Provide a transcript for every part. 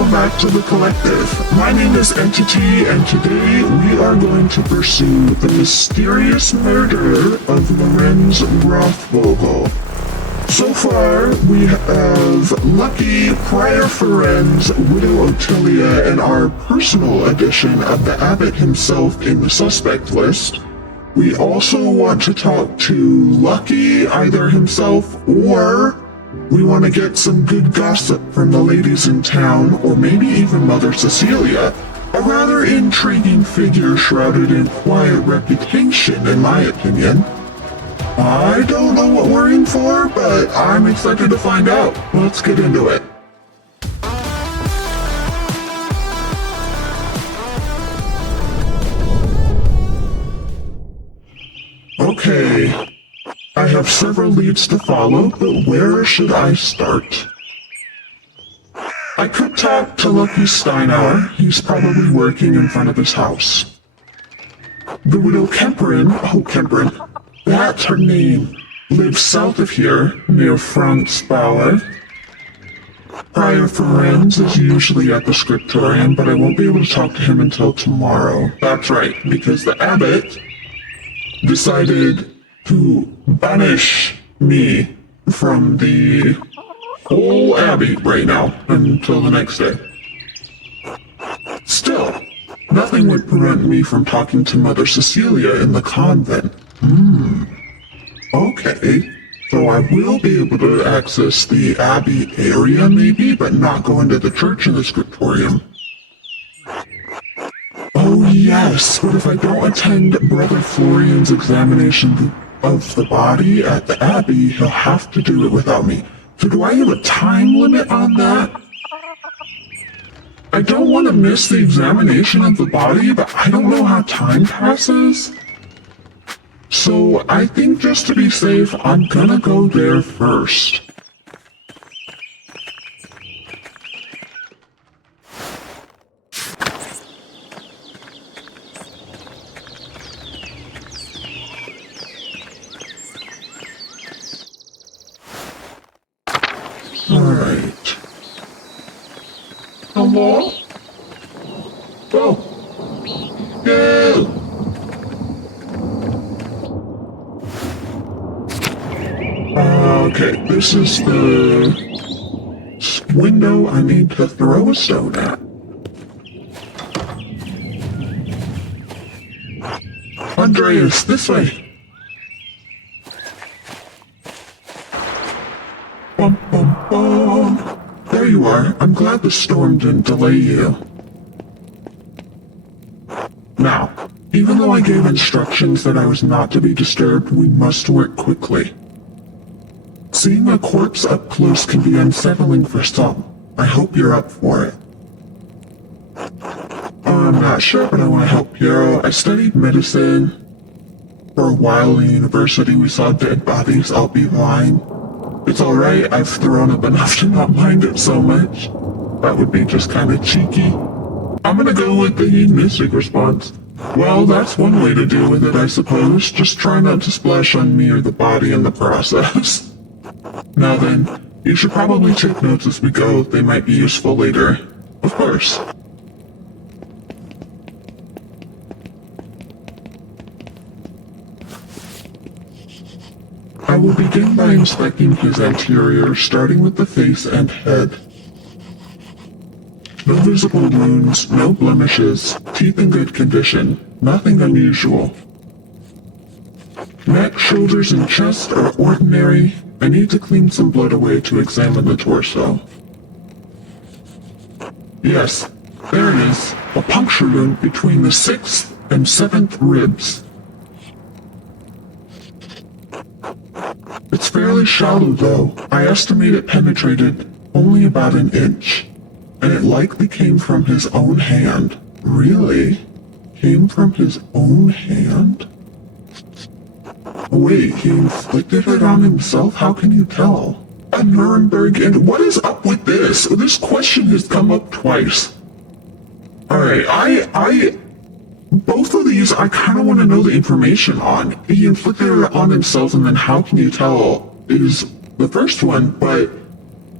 welcome back to the Collective. My name is Entity, and today we are going to pursue the mysterious murder of Lorenz Rothvogel. So far, we have Lucky, Prior Ferenz, Widow Ottilia, and our personal edition of the abbot himself in the suspect list. We also want to talk to Lucky, either himself or we want to get some good gossip from the ladies in town, or maybe even Mother Cecilia, a rather intriguing figure shrouded in quiet reputation, in my opinion. I don't know what we're in for, but I'm excited to find out. Let's get into it. Okay. I have several leads to follow, but where should I start? I could talk to Lucky Steinauer. He's probably working in front of his house. The widow Kemperin, that's her name, lives south of here, near Franzbauer. Prior Ferenz is usually at the scriptorium, but I won't be able to talk to him until tomorrow. That's right, because the abbot decided to banish me from the whole abbey right now until the next day. Still, nothing would prevent me from talking to Mother Cecilia in the convent. Okay, so I will be able to access the abbey area maybe, but not go into the church in the scriptorium. Oh yes, but if I don't attend Brother Florian's examination of the body at the abbey, he'll have to do it without me. So do I have a time limit on that? I don't want to miss the examination of the body, but I don't know how time passes. So I think just to be safe, I'm gonna go there first. Alright. Hello? Go! Go! Okay, this is the window I need to throw a stone at. Andreas, this way! Bum, bum, bum. There you are. I'm glad the storm didn't delay you. Now, even though I gave instructions that I was not to be disturbed, we must work quickly. Seeing a corpse up close can be unsettling for some. I hope you're up for it. I'm not sure, but I want to help you. I studied medicine. For a while in university, we saw dead bodies. I'll be lying. It's alright, I've thrown up enough to not mind it so much. That would be just kinda cheeky. I'm gonna go with the hedonistic response. Well, that's one way to deal with it, I suppose. Just try not to splash on me or the body in the process. Now then, you should probably take notes as we go. They might be useful later. Of course. I will begin by inspecting his interior, starting with the face and head. No visible wounds, no blemishes, teeth in good condition, nothing unusual. Neck, shoulders, and chest are ordinary. I need to clean some blood away to examine the torso. Yes, there it is, a puncture wound between the 6th and 7th ribs. It's fairly shallow though. I estimate it penetrated only about an inch. And it likely came from his own hand. Really? Came from his own hand? Wait, he inflicted it on himself? How can you tell? A Nuremberg, and what is up with this? This question has come up twice. Alright, both of these I kind of want to know the information on. He inflicted it on himself, and then how can you tell is the first one, but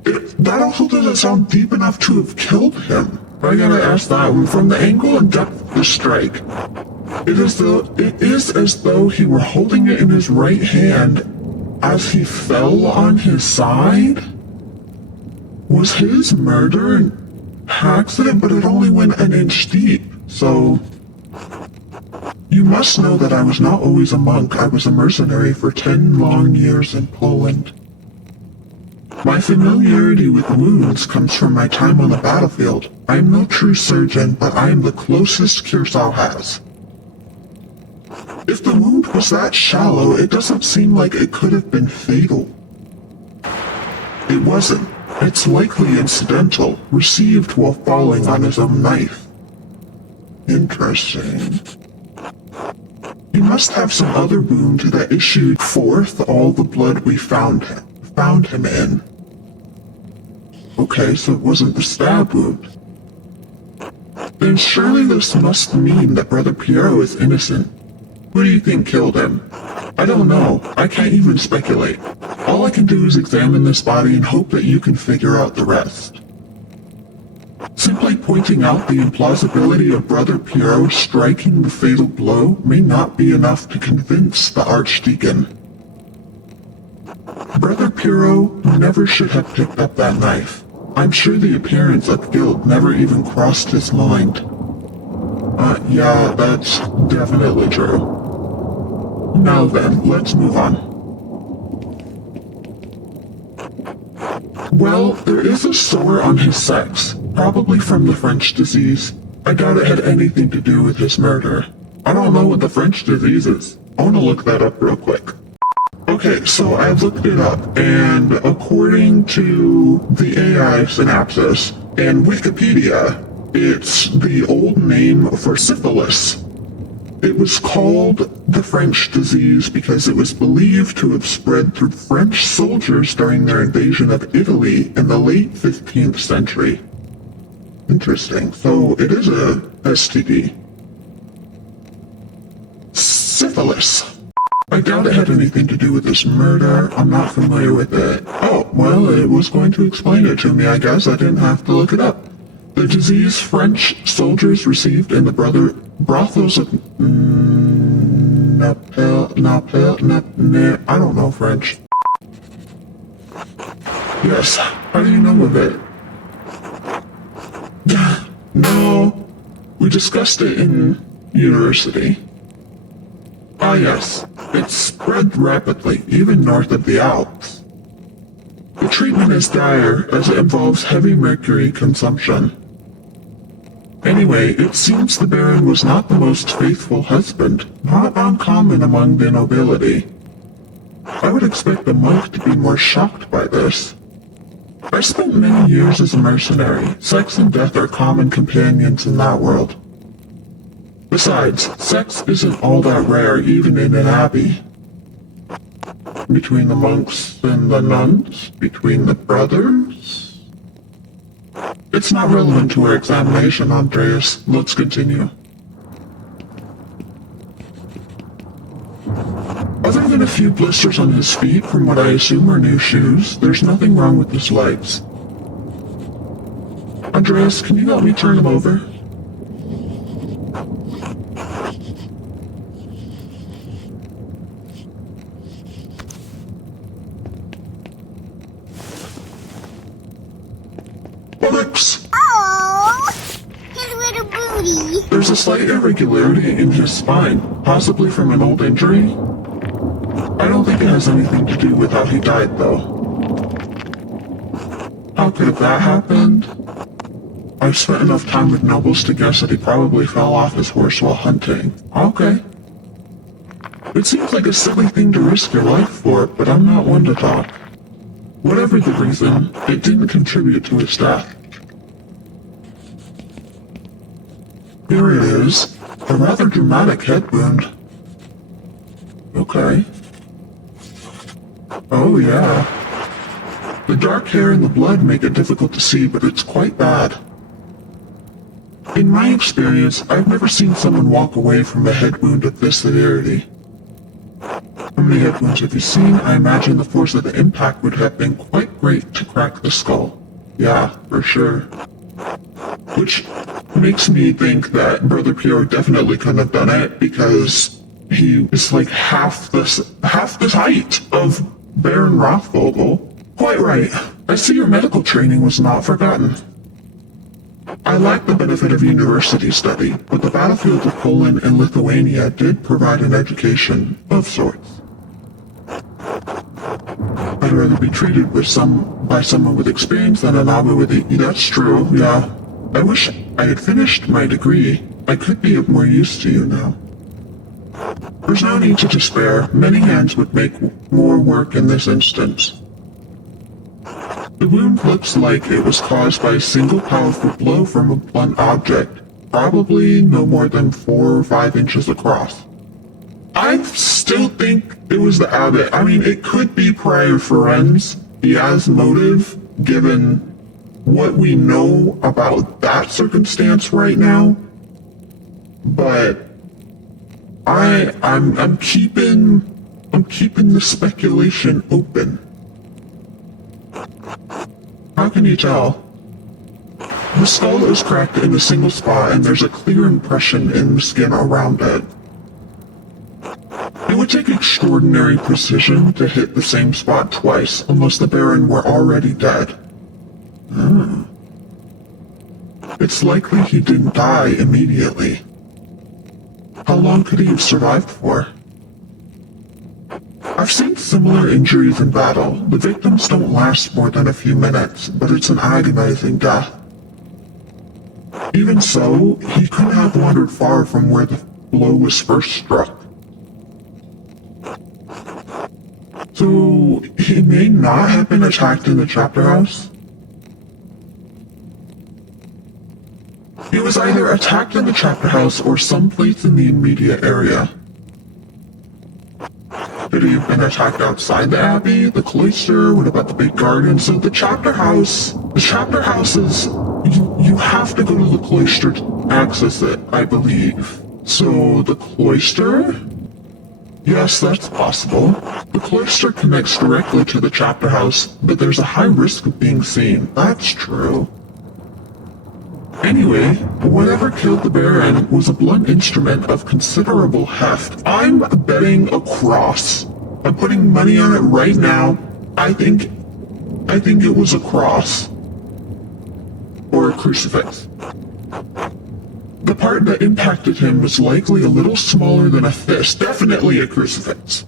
That also doesn't sound deep enough to have killed him. I gotta ask that one. From the angle and depth of the strike, it is as though he were holding it in his right hand as he fell on his side. Was his murder an accident, but it only went an inch deep, so... You must know that I was not always a monk. I was a mercenary for 10 long years in Poland. My familiarity with wounds comes from my time on the battlefield. I am no true surgeon, but I am the closest Curacao has. If the wound was that shallow, it doesn't seem like it could have been fatal. It wasn't. It's likely incidental, received while falling on his own knife. Interesting. He must have some other wound that issued forth all the blood we found him in. Okay, so it wasn't the stab wound. Then surely this must mean that Brother Piero is innocent. Who do you think killed him? I don't know. I can't even speculate. All I can do is examine this body and hope that you can figure out the rest. Simply pointing out the implausibility of Brother Piero striking the fatal blow may not be enough to convince the Archdeacon. Brother Piero never should have picked up that knife. I'm sure the appearance of guilt never even crossed his mind. Yeah, that's definitely true. Now then, let's move on. Well, there is a sore on his sex, probably from the French disease. I doubt it had anything to do with his murder. I don't know what the French disease is. I want to look that up real quick. Okay, so I looked it up, and according to the AI synopsis and Wikipedia, it's the old name for syphilis. It was called the French disease because it was believed to have spread through French soldiers during their invasion of Italy in the late 15th century. Interesting. So it is a STD. Syphilis. I doubt it had anything to do with this murder. I'm not familiar with it. Oh, well, it was going to explain it to me, I guess. I didn't have to look it up. The disease French soldiers received in the brothels of I don't know French. Yes, how do you know of it? No, we discussed it in university. Ah yes, it's spread rapidly, even north of the Alps. The treatment is dire, as it involves heavy mercury consumption. Anyway, it seems the Baron was not the most faithful husband, not uncommon among the nobility. I would expect a monk to be more shocked by this. I spent many years as a mercenary. Sex and death are common companions in that world. Besides, sex isn't all that rare even in an abbey. Between the monks and the nuns? Between the brothers? It's not relevant to our examination, Andreas. Let's continue. Other than a few blisters on his feet from what I assume are new shoes, there's nothing wrong with his legs. Andreas, can you help me turn him over? Buttocks! Oh, his little booty. There's a slight irregularity in his spine, possibly from an old injury. I don't think it has anything to do with how he died, though. How could that have happened? I've spent enough time with nobles to guess that he probably fell off his horse while hunting. Okay. It seems like a silly thing to risk your life for, but I'm not one to talk. Whatever the reason, it didn't contribute to his death. Here it is, a rather dramatic head wound. Okay. Oh yeah. The dark hair and the blood make it difficult to see, but it's quite bad. In my experience, I've never seen someone walk away from a head wound of this severity. many head wounds have you seen? I imagine the force of the impact would have been quite great to crack the skull. Yeah, for sure. Which makes me think that Brother Pierre definitely couldn't have done it because he is like half this height of Baron Rothvogel. Quite right. I see your medical training was not forgotten. I lacked the benefit of university study, but the battlefield of Poland and Lithuania did provide an education of sorts. I'd rather be treated by someone with experience than a novice with it. That's true, yeah. I wish I had finished my degree. I could be of more use to you now. There's no need to despair. Many hands would make more work in this instance. The wound looks like it was caused by a single powerful blow from a blunt object, probably no more than 4 or 5 inches across. I still think it was the abbot. I mean, it could be Prior Ferenz. He has motive, given what we know about that circumstance right now. But I'm keeping the speculation open. How can you tell? The skull is cracked in a single spot and there's a clear impression in the skin around it. It would take extraordinary precision to hit the same spot twice unless the Baron were already dead. It's likely he didn't die immediately. How long could he have survived for? I've seen similar injuries in battle. The victims don't last more than a few minutes, but it's an agonizing death. Even so, he couldn't have wandered far from where the blow was first struck. So, he may not have been attacked in the chapter house? He was either attacked in the chapter house or someplace in the immediate area. Could he have been attacked outside the abbey, the cloister? What about the big garden? So the chapter house is, you have to go to the cloister to access it, I believe. So the cloister? Yes, that's possible. The cloister connects directly to the chapter house, but there's a high risk of being seen. That's true. Anyway, whatever killed the Baron was a blunt instrument of considerable heft. I'm betting a cross. I'm putting money on it right now. I think it was a cross. Or a crucifix. The part that impacted him was likely a little smaller than a fist. Definitely a crucifix.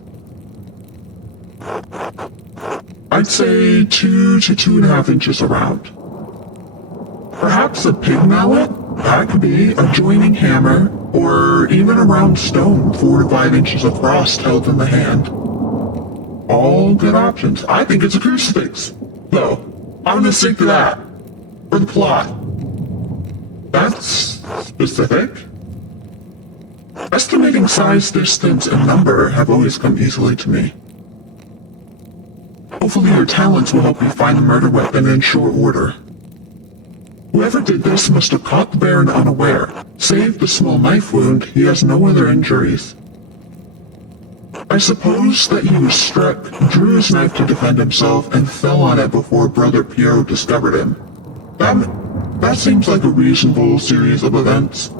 I'd say 2 to 2.5 inches around. Perhaps a pig mallet? That could be a joining hammer, or even a round stone 4 to 5 inches across held in the hand. All good options. I think it's a crucifix. Though, I'm gonna stick to that. For the plot. That's specific. Estimating size, distance, and number have always come easily to me. Hopefully your talents will help you find the murder weapon in short order. Whoever did this must have caught the Baron unaware. Save the small knife wound, he has no other injuries. I suppose that he was struck, drew his knife to defend himself, and fell on it before Brother Pierre discovered him. That seems like a reasonable series of events.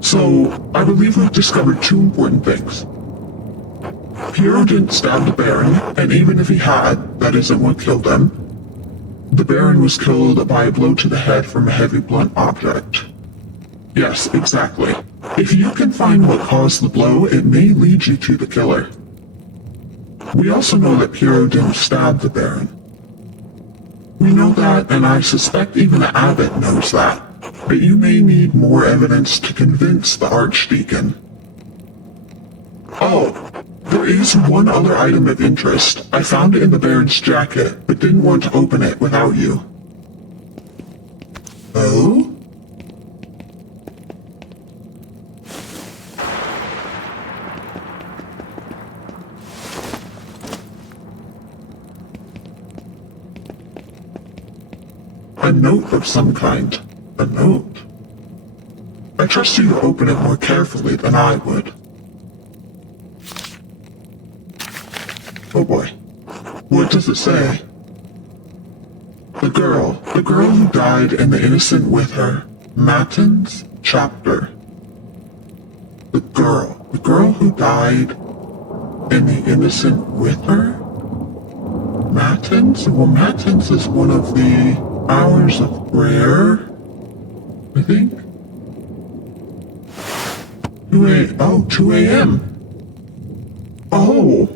So, I believe we've discovered 2 important things. Pierre didn't stab the Baron, and even if he had, that isn't what killed him. The Baron was killed by a blow to the head from a heavy blunt object. Yes, exactly. If you can find what caused the blow, it may lead you to the killer. We also know that Pierre didn't stab the Baron. We know that, and I suspect even the abbot knows that. But you may need more evidence to convince the Archdeacon. Oh, there is one other item of interest. I found it in the Baron's jacket, but didn't want to open it without you. Oh? A note of some kind. A note. I trust you to open it more carefully than I would. does it say? The girl who died and the innocent with her. Matins chapter. The girl who died and the innocent with her? Matins? Well, Matins is one of the hours of prayer, I think. 2 a.m. Oh.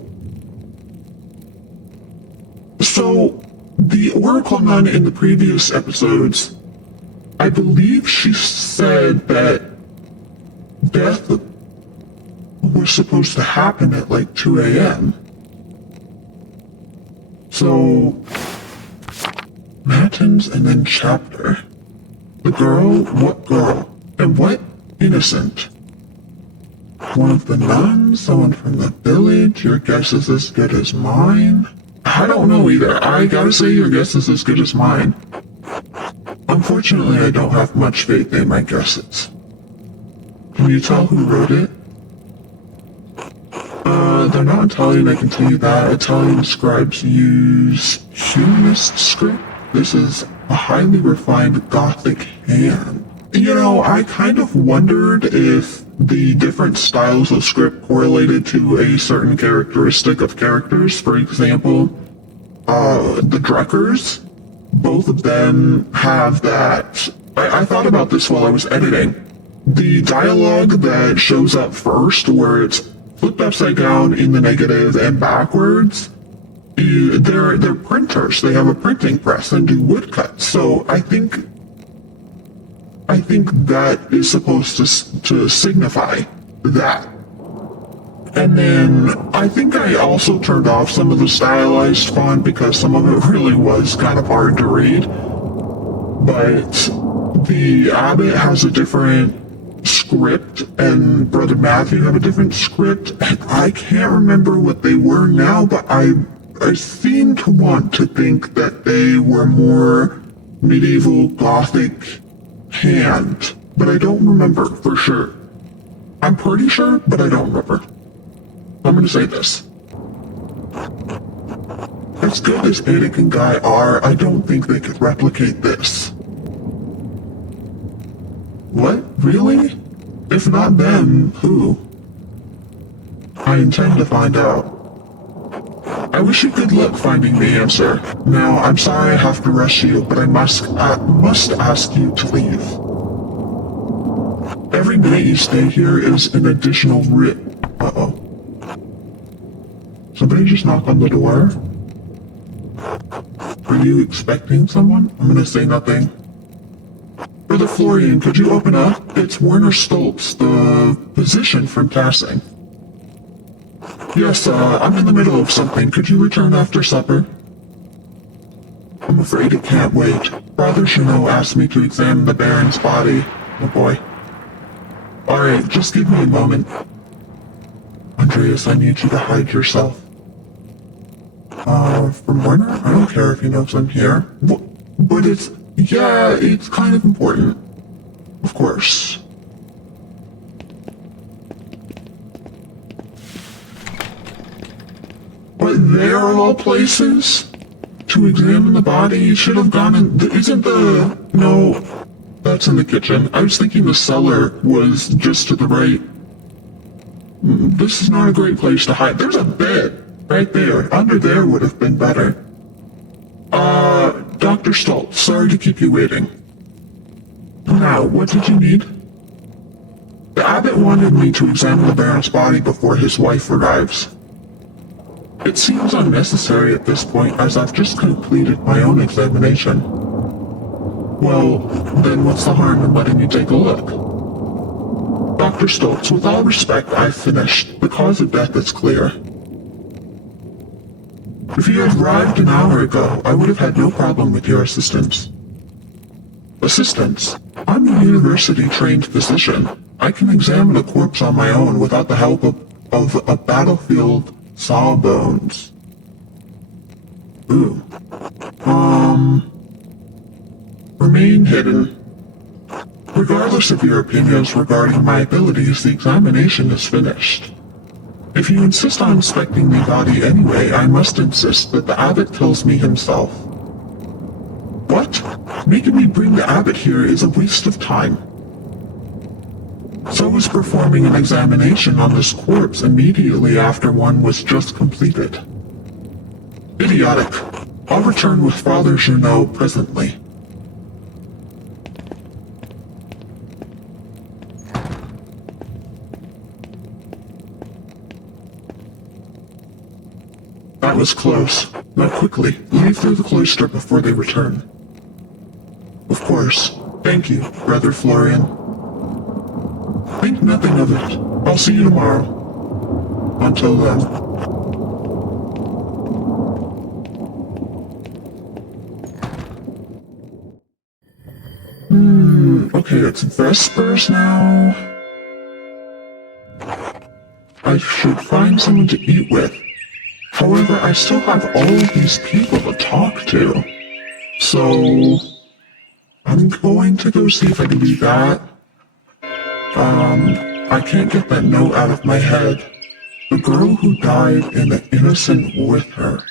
So, the Oracle Nun in the previous episodes, I believe she said that death was supposed to happen at like 2 a.m. So, Matins and then chapter. The girl, what girl? And what innocent? One of the nuns? Someone from the village? Your guess is as good as mine? I don't know either. I gotta say your guess is as good as mine. Unfortunately, I don't have much faith in my guesses. Can you tell who wrote it? They're not Italian, I can tell you that. Italian scribes use humanist script. This is a highly refined Gothic hand. You know, I kind of wondered if the different styles of script correlated to a certain characteristic of characters. For example, the Druckers, both of them have that. I thought about this while I was editing. The dialogue that shows up first, where it's flipped upside down in the negative and backwards, they're printers. They have a printing press and do woodcuts. So I think that is supposed to signify that. And then I think I also turned off some of the stylized font because some of it really was kind of hard to read. But the abbot has a different script and Brother Matthew have a different script, and I can't remember what they were now, but I seem to want to think that they were more medieval Gothic hand, but I don't remember for sure. I'm pretty sure, but I don't remember. I'm gonna say this. As good as Adik and Guy are, I don't think they could replicate this. What? Really? If not them, who? I intend to find out. I wish you good luck finding the answer. Now, I'm sorry I have to rush you, but I must ask you to leave. Every night you stay here is an additional Uh-oh. Somebody just knocked on the door? Are you expecting someone? I'm gonna say nothing. Brother Florian, could you open up? It's Werner Stoltz, the physician from Tassing. Yes, I'm in the middle of something. Could you return after supper? I'm afraid it can't wait. Father Chanot asked me to examine the Baron's body. Oh boy. Alright, just give me a moment. Andreas, I need you to hide yourself. From Werner? I don't care if he knows I'm here. But it's kind of important. Of course. But there are all places to examine the body. You should have gone in. No, that's in the kitchen. I was thinking the cellar was just to the right. This is not a great place to hide. There's a bed right there. Under there would have been better. Dr. Stoltz, sorry to keep you waiting. Now, what did you need? The abbot wanted me to examine the Baron's body before his wife arrives. It seems unnecessary at this point, as I've just completed my own examination. Well, then what's the harm in letting me take a look? Dr. Stoltz, with all respect, I've finished. The cause of death is clear. If you had arrived an hour ago, I would have had no problem with your assistance. Assistance? I'm a university-trained physician. I can examine a corpse on my own without the help of a battlefield sawbones. Ooh. Remain hidden. Regardless of your opinions regarding my abilities, the examination is finished. If you insist on inspecting the body anyway, I must insist that the abbot kills me himself. What? Making me bring the abbot here is a waste of time. So is performing an examination on this corpse immediately after one was just completed. Idiotic. I'll return with Father Junot presently. That was close. Now quickly, leave through the cloister before they return. Of course. Thank you, Brother Florian. Think nothing of it. I'll see you tomorrow. Until then. Okay, it's Vespers now. I should find someone to eat with. However, I still have all of these people to talk to. So, I'm going to go see if I can do that. I can't get that note out of my head. The girl who died and the innocent with her.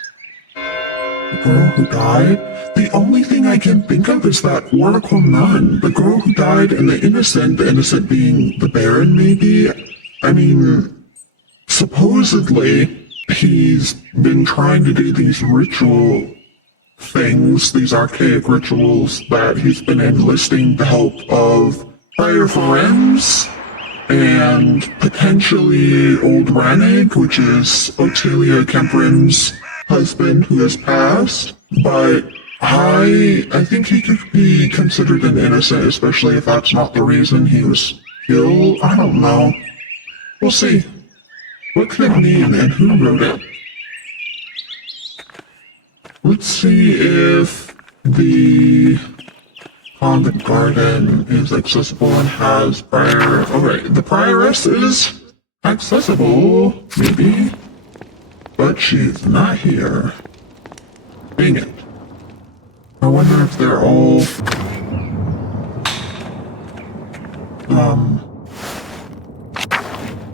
The girl who died? The only thing I can think of is that Oracle Nun. The girl who died and the innocent being the Baron maybe? I mean, supposedly, he's been trying to do these ritual things, these archaic rituals that he's been enlisting the help of Prior Ferenz and potentially Old Rennig, which is Otelia Kemprin's husband who has passed. But I think he could be considered an innocent, especially if that's not the reason he was killed. I don't know. We'll see. What could it mean and who wrote it? Let's see if the convent garden is accessible and has prior... Alright, the prioress is accessible, maybe. But she's not here. Dang it. I wonder if they're all...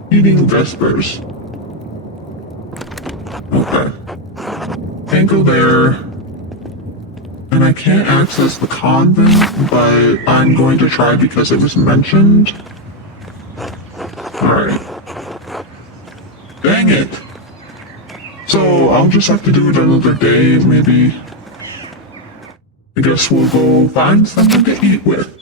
eating vespers. Okay. Can't go there. And I can't access the convent, but I'm going to try because it was mentioned. Alright. Dang it! So, I'll just have to do it another day, maybe. I guess we'll go find someone to eat with.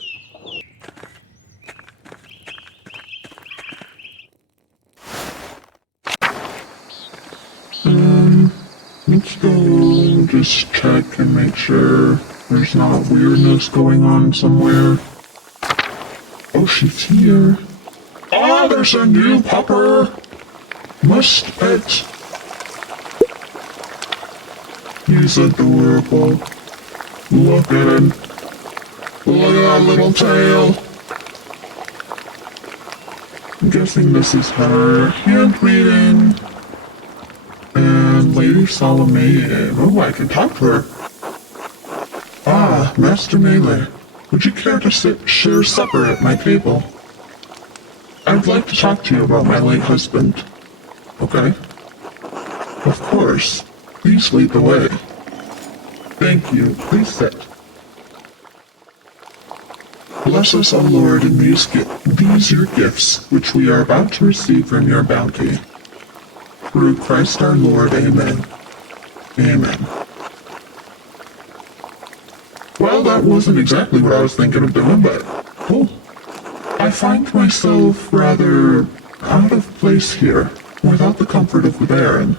Let's go just check and make sure there's not weirdness going on somewhere. Oh, she's here. Oh, there's a new pupper! Must pet. He's adorable. Look at him. Look at that little tail. I'm guessing this is her handmaiden. And Lady Salome. Oh, I can talk to her. Ah, Master Melee. Would you care to share supper at my table? I'd like to talk to you about my late husband. Okay. Of course. Please lead the way. Thank you. Please sit. Bless us, O Lord, in these your gifts, which we are about to receive from your bounty. Through Christ our Lord, amen. Amen. Well, that wasn't exactly what I was thinking of doing, but cool. I find myself rather out of place here, without the comfort of the Baron.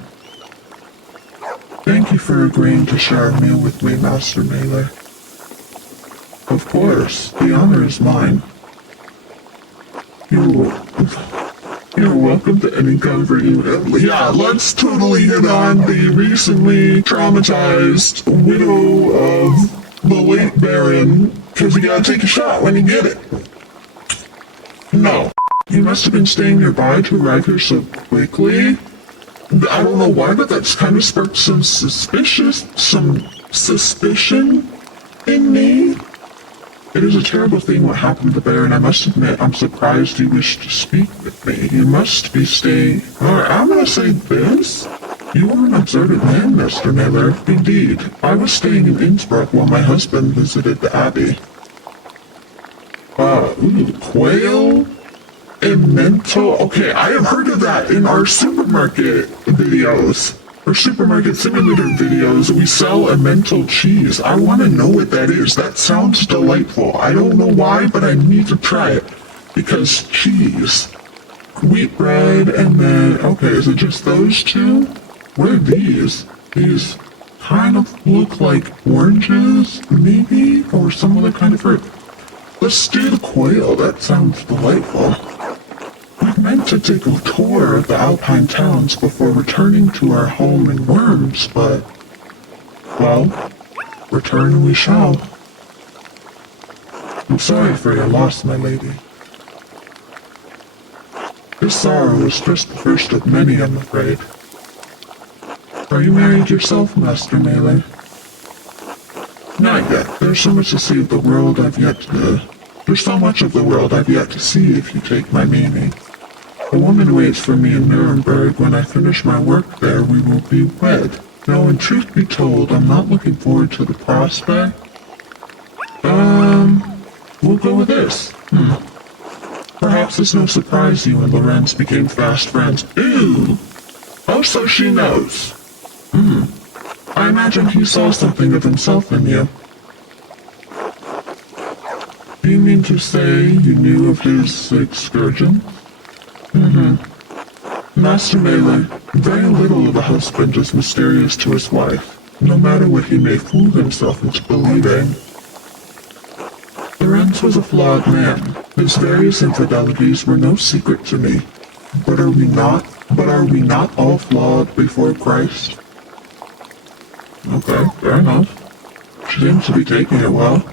Thank you for agreeing to share a meal with me, Master Melee. Of course, the honor is mine. You're welcome to any comfort you have. Yeah, let's totally hit on the recently traumatized widow of the late Baron, because you gotta take a shot when you get it. No. You must have been staying nearby to arrive here so quickly. I don't know why, but that's kind of sparked some suspicion in me. It is a terrible thing what happened to the bear, and I must admit I'm surprised you wish to speak with me. You must be staying... I'm gonna say this. You are an observant man, Mr. Miller. Indeed. I was staying in Innsbruck while my husband visited the Abbey. Quail? Mental. Okay, I have heard of that in our supermarket videos. Or supermarket simulator videos. We sell a mental cheese. I want to know what that is. That sounds delightful. I don't know why, but I need to try it. Because cheese. Wheat bread, and then... Okay, is it just those two? What are these? These kind of look like oranges, maybe? Or some other kind of fruit. Let's do the quail. That sounds delightful. We meant to take a tour of the Alpine towns before returning to our home in Worms, but... Well, return we shall. I'm sorry for your loss, my lady. This sorrow is just the first of many, I'm afraid. Are you married yourself, Master Melee? Not yet. There's so much to see of the world I've yet to... There's so much of the world I've yet to see, if you take my meaning. A woman waits for me in Nuremberg. When I finish my work there, we will be wed. Now, in truth be told, I'm not looking forward to the prospect. We'll go with this. Perhaps it's no surprise you and Lorenz became fast friends. Ew! Oh, so she knows. I imagine he saw something of himself in you. Do you mean to say you knew of his excursion? Master Melee, very little of a husband is mysterious to his wife, no matter what he may fool himself into believing. Lorenz was a flawed man. His various infidelities were no secret to me. But are we not all flawed before Christ? Okay, fair enough. She seems to be taking it well.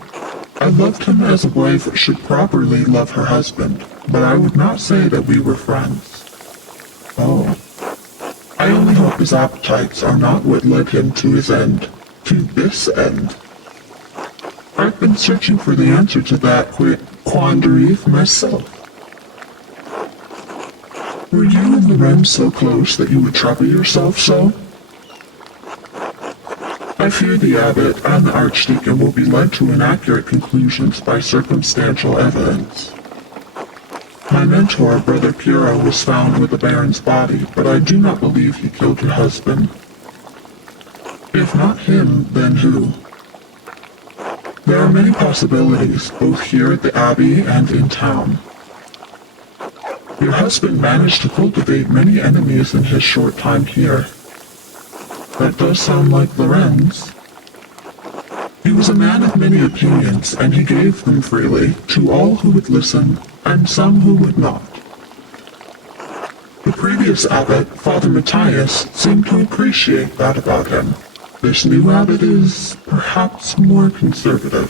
I loved him as a wife should properly love her husband, but I would not say that we were friends. Oh. I only hope his appetites are not what led him to his end. To this end. I've been searching for the answer to that quandary myself. Were you and Lorenz so close that you would trouble yourself so? I fear the abbot and the archdeacon will be led to inaccurate conclusions by circumstantial evidence. My mentor, Brother Piero, was found with the Baron's body, but I do not believe he killed your husband. If not him, then who? There are many possibilities, both here at the Abbey and in town. Your husband managed to cultivate many enemies in his short time here. That does sound like Lorenz. He was a man of many opinions, and he gave them freely to all who would listen, and some who would not. The previous abbot, Father Matthias, seemed to appreciate that about him. This new abbot is perhaps more conservative.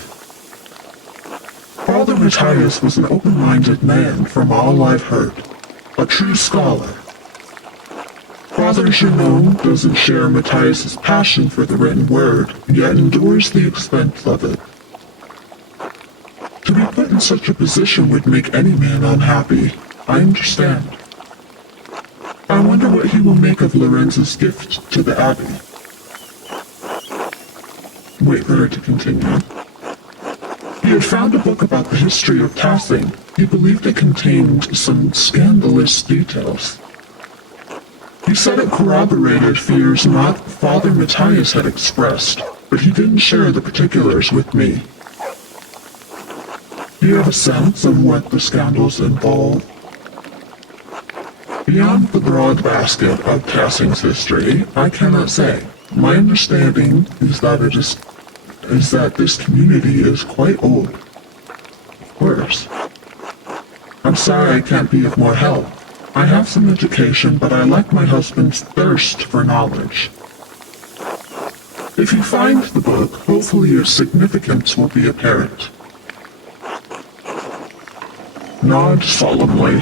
Father Matthias was an open-minded man from all I've heard. A true scholar. Father Genot doesn't share Matthias's passion for the written word, yet endures the expense of it. To be put in such a position would make any man unhappy. I understand. I wonder what he will make of Lorenz's gift to the Abbey. Wait for her to continue. He had found a book about the history of Tassing. He believed it contained some scandalous details. He said it corroborated fears not Father Matthias had expressed, but he didn't share the particulars with me. Do you have a sense of what the scandals involve? Beyond the broad basket of Tassing's history, I cannot say. My understanding is that this community is quite old. Of course. I'm sorry I can't be of more help. I have some education, but I lack my husband's thirst for knowledge. If you find the book, hopefully its significance will be apparent. Nod solemnly.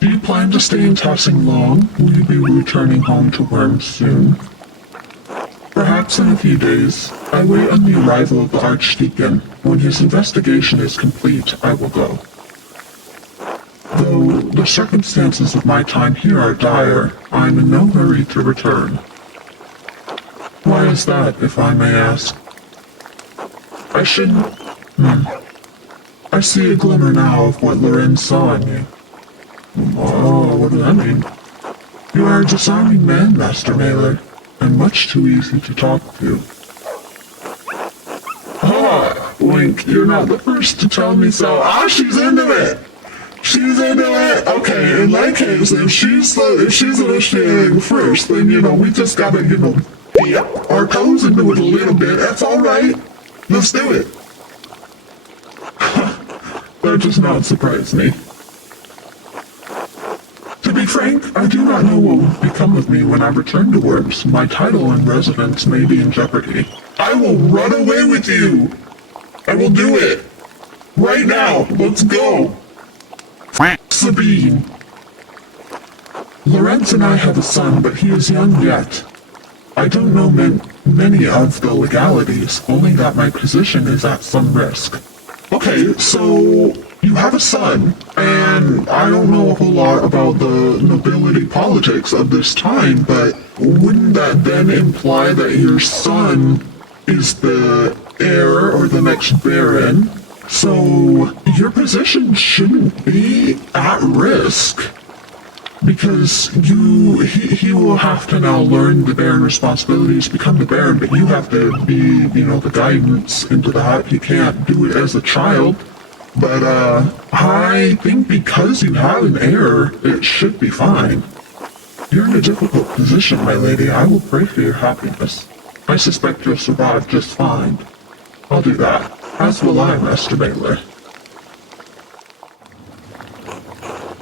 Do you plan to stay in Tassing long? Will you be returning home to Worms soon? Perhaps Perhaps in a few days. I wait on the arrival of the Archdeacon. When his investigation is complete, I will go. Though the circumstances of my time here are dire, I am in no hurry to return. Why is that, if I may ask? I shouldn't... I see a glimmer now of what Lorenz saw in you. Oh, what does that mean? You are a disarming man, Master Mailer, and much too easy to talk to. Ah, Wink, you're not the first to tell me so. Ah, she's into it! She's into it! Okay, in that case, if she's initiating first, then, we just gotta, dip our toes into it a little bit. That's alright. Let's do it. That does not surprise me. To be frank, I do not know what will become of me when I return to Worms. My title and residence may be in jeopardy. I will run away with you! I will do it! Right now! Let's go! Sabine! Lorenz and I have a son, but he is young yet. I don't know many of the legalities, only that my position is at some risk. Okay, so you have a son, and I don't know a whole lot about the nobility politics of this time, but wouldn't that then imply that your son is the heir or the next baron? So your position shouldn't be at risk. Because he will have to now learn the Baron responsibilities, become the Baron, but you have to be, the guidance into that. He can't do it as a child. But, I think because you have an heir, it should be fine. You're in a difficult position, my lady. I will pray for your happiness. I suspect you'll survive just fine. I'll do that. As will I, Master Baylor.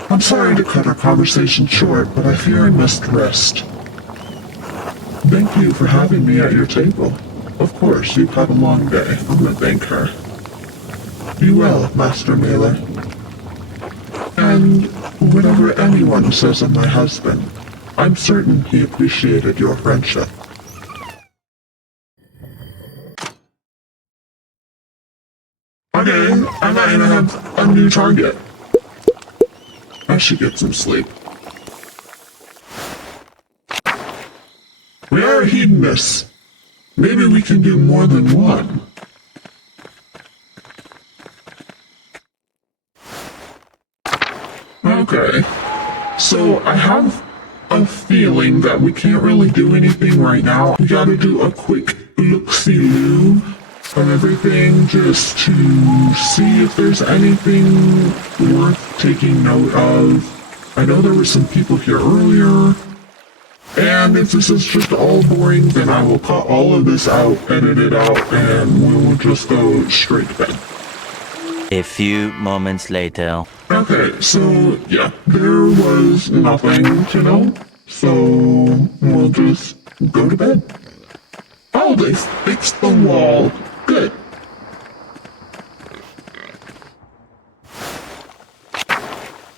I'm sorry to cut our conversation short, but I fear I must rest. Thank you for having me at your table. Of course, you've had a long day. I'm gonna thank her. Be well, Master Mailer. And whatever anyone says of my husband, I'm certain he appreciated your friendship. Okay, I'm not gonna have a new target. I should get some sleep. We are hedonists. Maybe we can do more than one. Okay. So I have a feeling that we can't really do anything right now. We gotta do a quick look-see-loo of everything just to see if there's anything worth taking note of. I know there were some people here earlier, and if this is just all boring, then I will cut all of this out, edit it out, and we will just go straight to bed. A few moments later. Okay, so yeah, there was nothing to know, so we'll just go to bed. Oh, they fixed the wall. Good.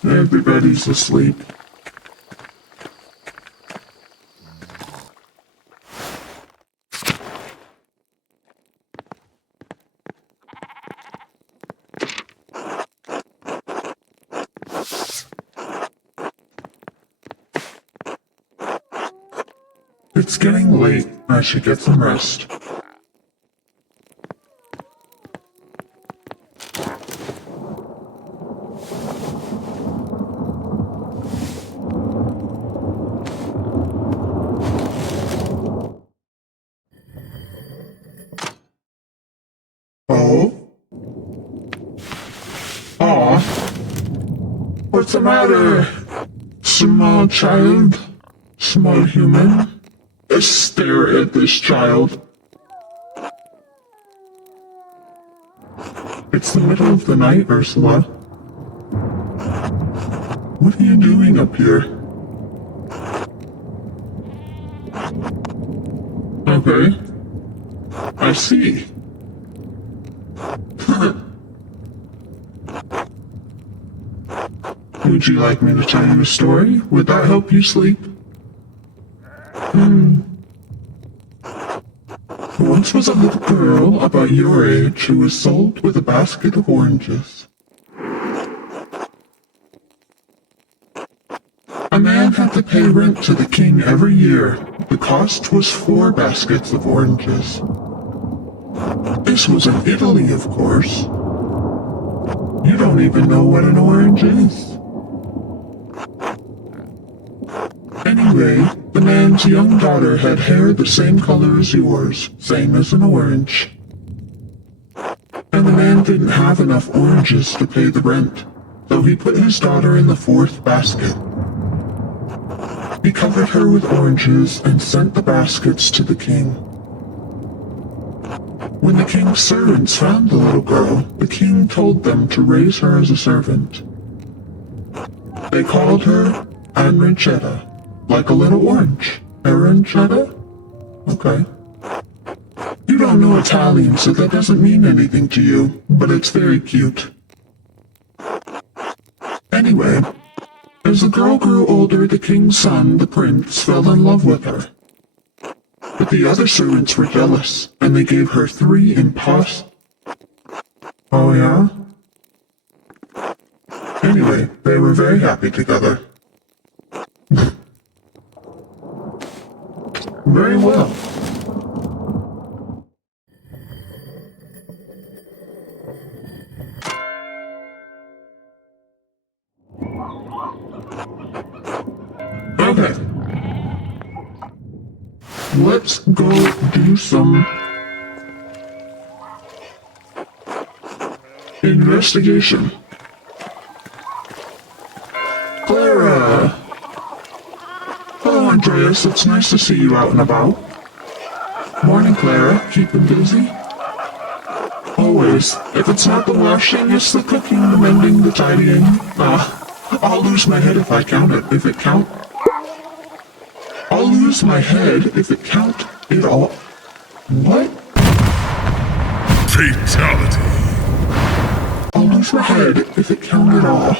Everybody's asleep. It's getting late. I should get some rest. Oh? Aw. What's the matter? Small child? Small human? Stare at this child. It's the middle of the night, Ursula. What are you doing up here? Okay. I see. Would you like me to tell you a story? Would that help you sleep? This was a little girl about your age who was sold with a basket of oranges. A man had to pay rent to the king every year. The cost was 4 baskets of oranges. This was in Italy, of course. You don't even know what an orange is. Anyway, the man's young daughter had hair the same color as yours, same as an orange. And the man didn't have enough oranges to pay the rent, so he put his daughter in the 4th basket. He covered her with oranges and sent the baskets to the king. When the king's servants found the little girl, the king told them to raise her as a servant. They called her Entrapment, like a little orange. Arancetta? Okay. You don't know Italian, so that doesn't mean anything to you, but it's very cute. Anyway, as the girl grew older, the king's son, the prince, fell in love with her. But the other servants were jealous, and they gave her 3 Oh yeah? Anyway, they were very happy together. Very well. Okay. Let's go do some investigation. Clara! Hello, Andreas. It's nice to see you out and about. Morning, Clara. Keeping busy? Always. If it's not the washing, it's the cooking, the mending, the tidying. I'll lose my head if I count it. If it count... I'll lose my head if it count it all. What? Fatality. I'll lose my head if it count it all.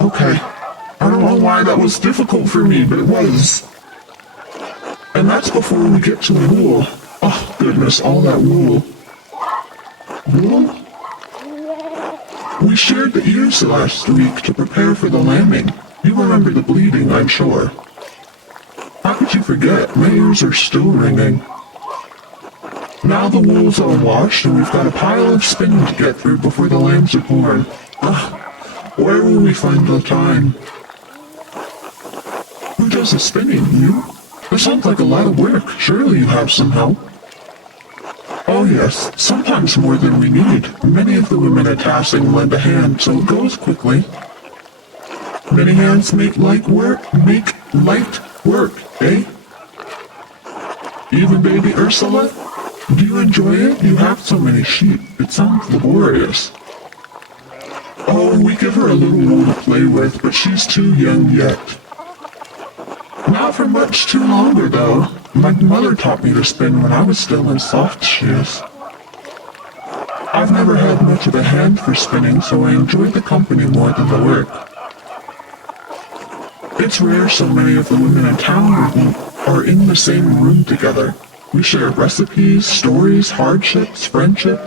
Okay. I don't know why that was difficult for me, but it was. And that's before we get to wool. Oh, goodness, all that wool. Wool? We shared the ears last week to prepare for the lambing. You remember the bleeding, I'm sure. How could you forget? My ears are still ringing. Now the wool's all washed and we've got a pile of spinning to get through before the lambs are born. Where will we find the time? Who does the spinning? You? That sounds like a lot of work. Surely you have some help. Oh yes, sometimes more than we need. Many of the women at Tassing lend a hand, so it goes quickly. Many hands make light work, eh? Even baby Ursula? Do you enjoy it? You have so many sheep. It sounds laborious. Oh, we give her a little wool to play with, but she's too young yet. Not for much too longer, though. My mother taught me to spin when I was still in soft shoes. I've never had much of a hand for spinning, so I enjoy the company more than the work. It's rare so many of the women in town are in the same room together. We share recipes, stories, hardships, friendship,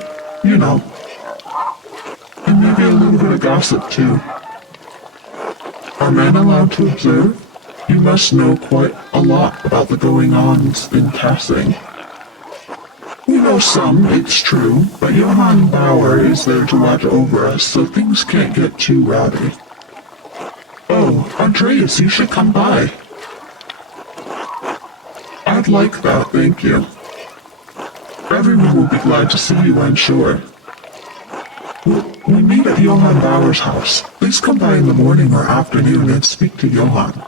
you know. And maybe a little bit of gossip, too. Are men allowed to observe? You must know quite a lot about the going-ons in Tassing. We know some, it's true, but Johann Bauer is there to watch over us, so things can't get too rowdy. Oh, Andreas, you should come by. I'd like that, thank you. Everyone will be glad to see you, I'm sure. We meet at Johann Bauer's house. Please come by in the morning or afternoon and speak to Johann.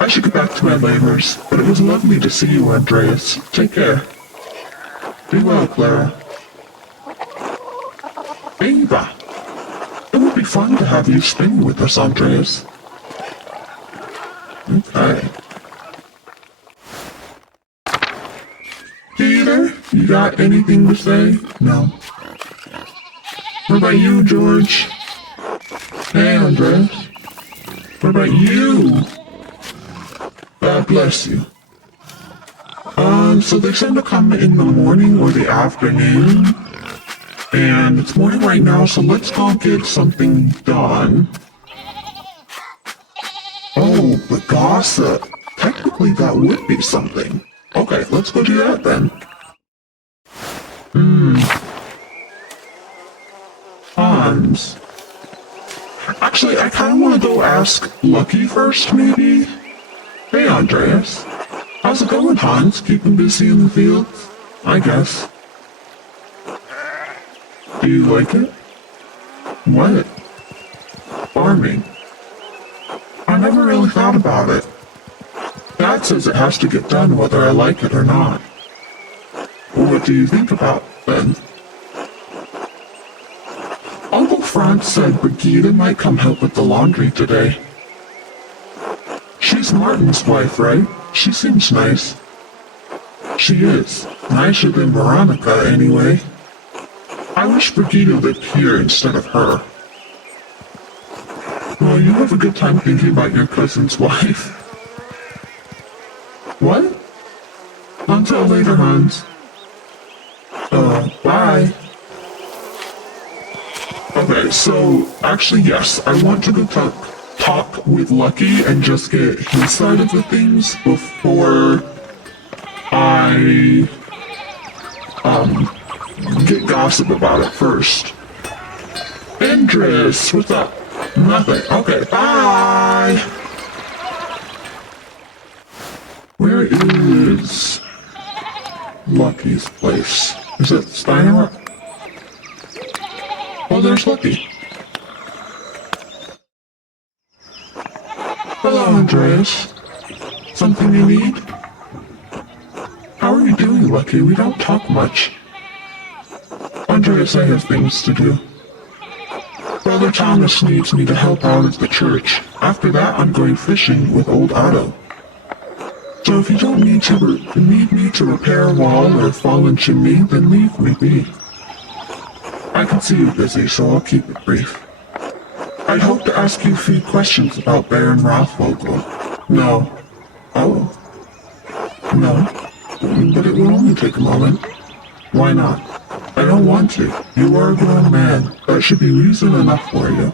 I should get back to my labors, but it was lovely to see you, Andreas. Take care. Be well, Clara. Ava! It would be fun to have you spin with us, Andreas. Okay. Peter, you got anything to say? No. What about you, George? Hey, Andreas. What about you? God bless you. So they tend to come in the morning or the afternoon. And it's morning right now, so let's go get something done. Oh, the gossip. Technically, that would be something. Okay, let's go do that then. Hans. Actually, I kind of want to go ask Lucky first, maybe? Hey, Andreas. How's it going, Hans? Keeping busy in the fields? I guess. Do you like it? What? Farming. I never really thought about it. Dad says it has to get done whether I like it or not. What do you think about then? Uncle Franz said Brigitte might come help with the laundry today. She's Martin's wife, right? She seems nice. She is. Nicer than Veronica, anyway. I wish Brigitte lived here instead of her. Well, you have a good time thinking about your cousin's wife. What? Until later, Hans. Bye. Okay, so, actually, yes, I want to go talk with Lucky and just get his side of the things before I, get gossip about it first. Andres, what's up? Nothing. Okay, bye! Where is Lucky's place? Is it Steiner? Oh, there's Lucky. Hello, Andreas. Something you need? How are you doing, Lucky? We don't talk much. Andreas, I have things to do. Brother Thomas needs me to help out at the church. After that, I'm going fishing with old Otto. So if you don't need me to repair a wall or a fallen chimney, then leave me be. I can see you're busy, so I'll keep it brief. I'd hope to ask you a few questions about Baron Rothvogel. No. Oh. No. But it will only take a moment. Why not? I don't want to. You are a grown man. That should be reason enough for you.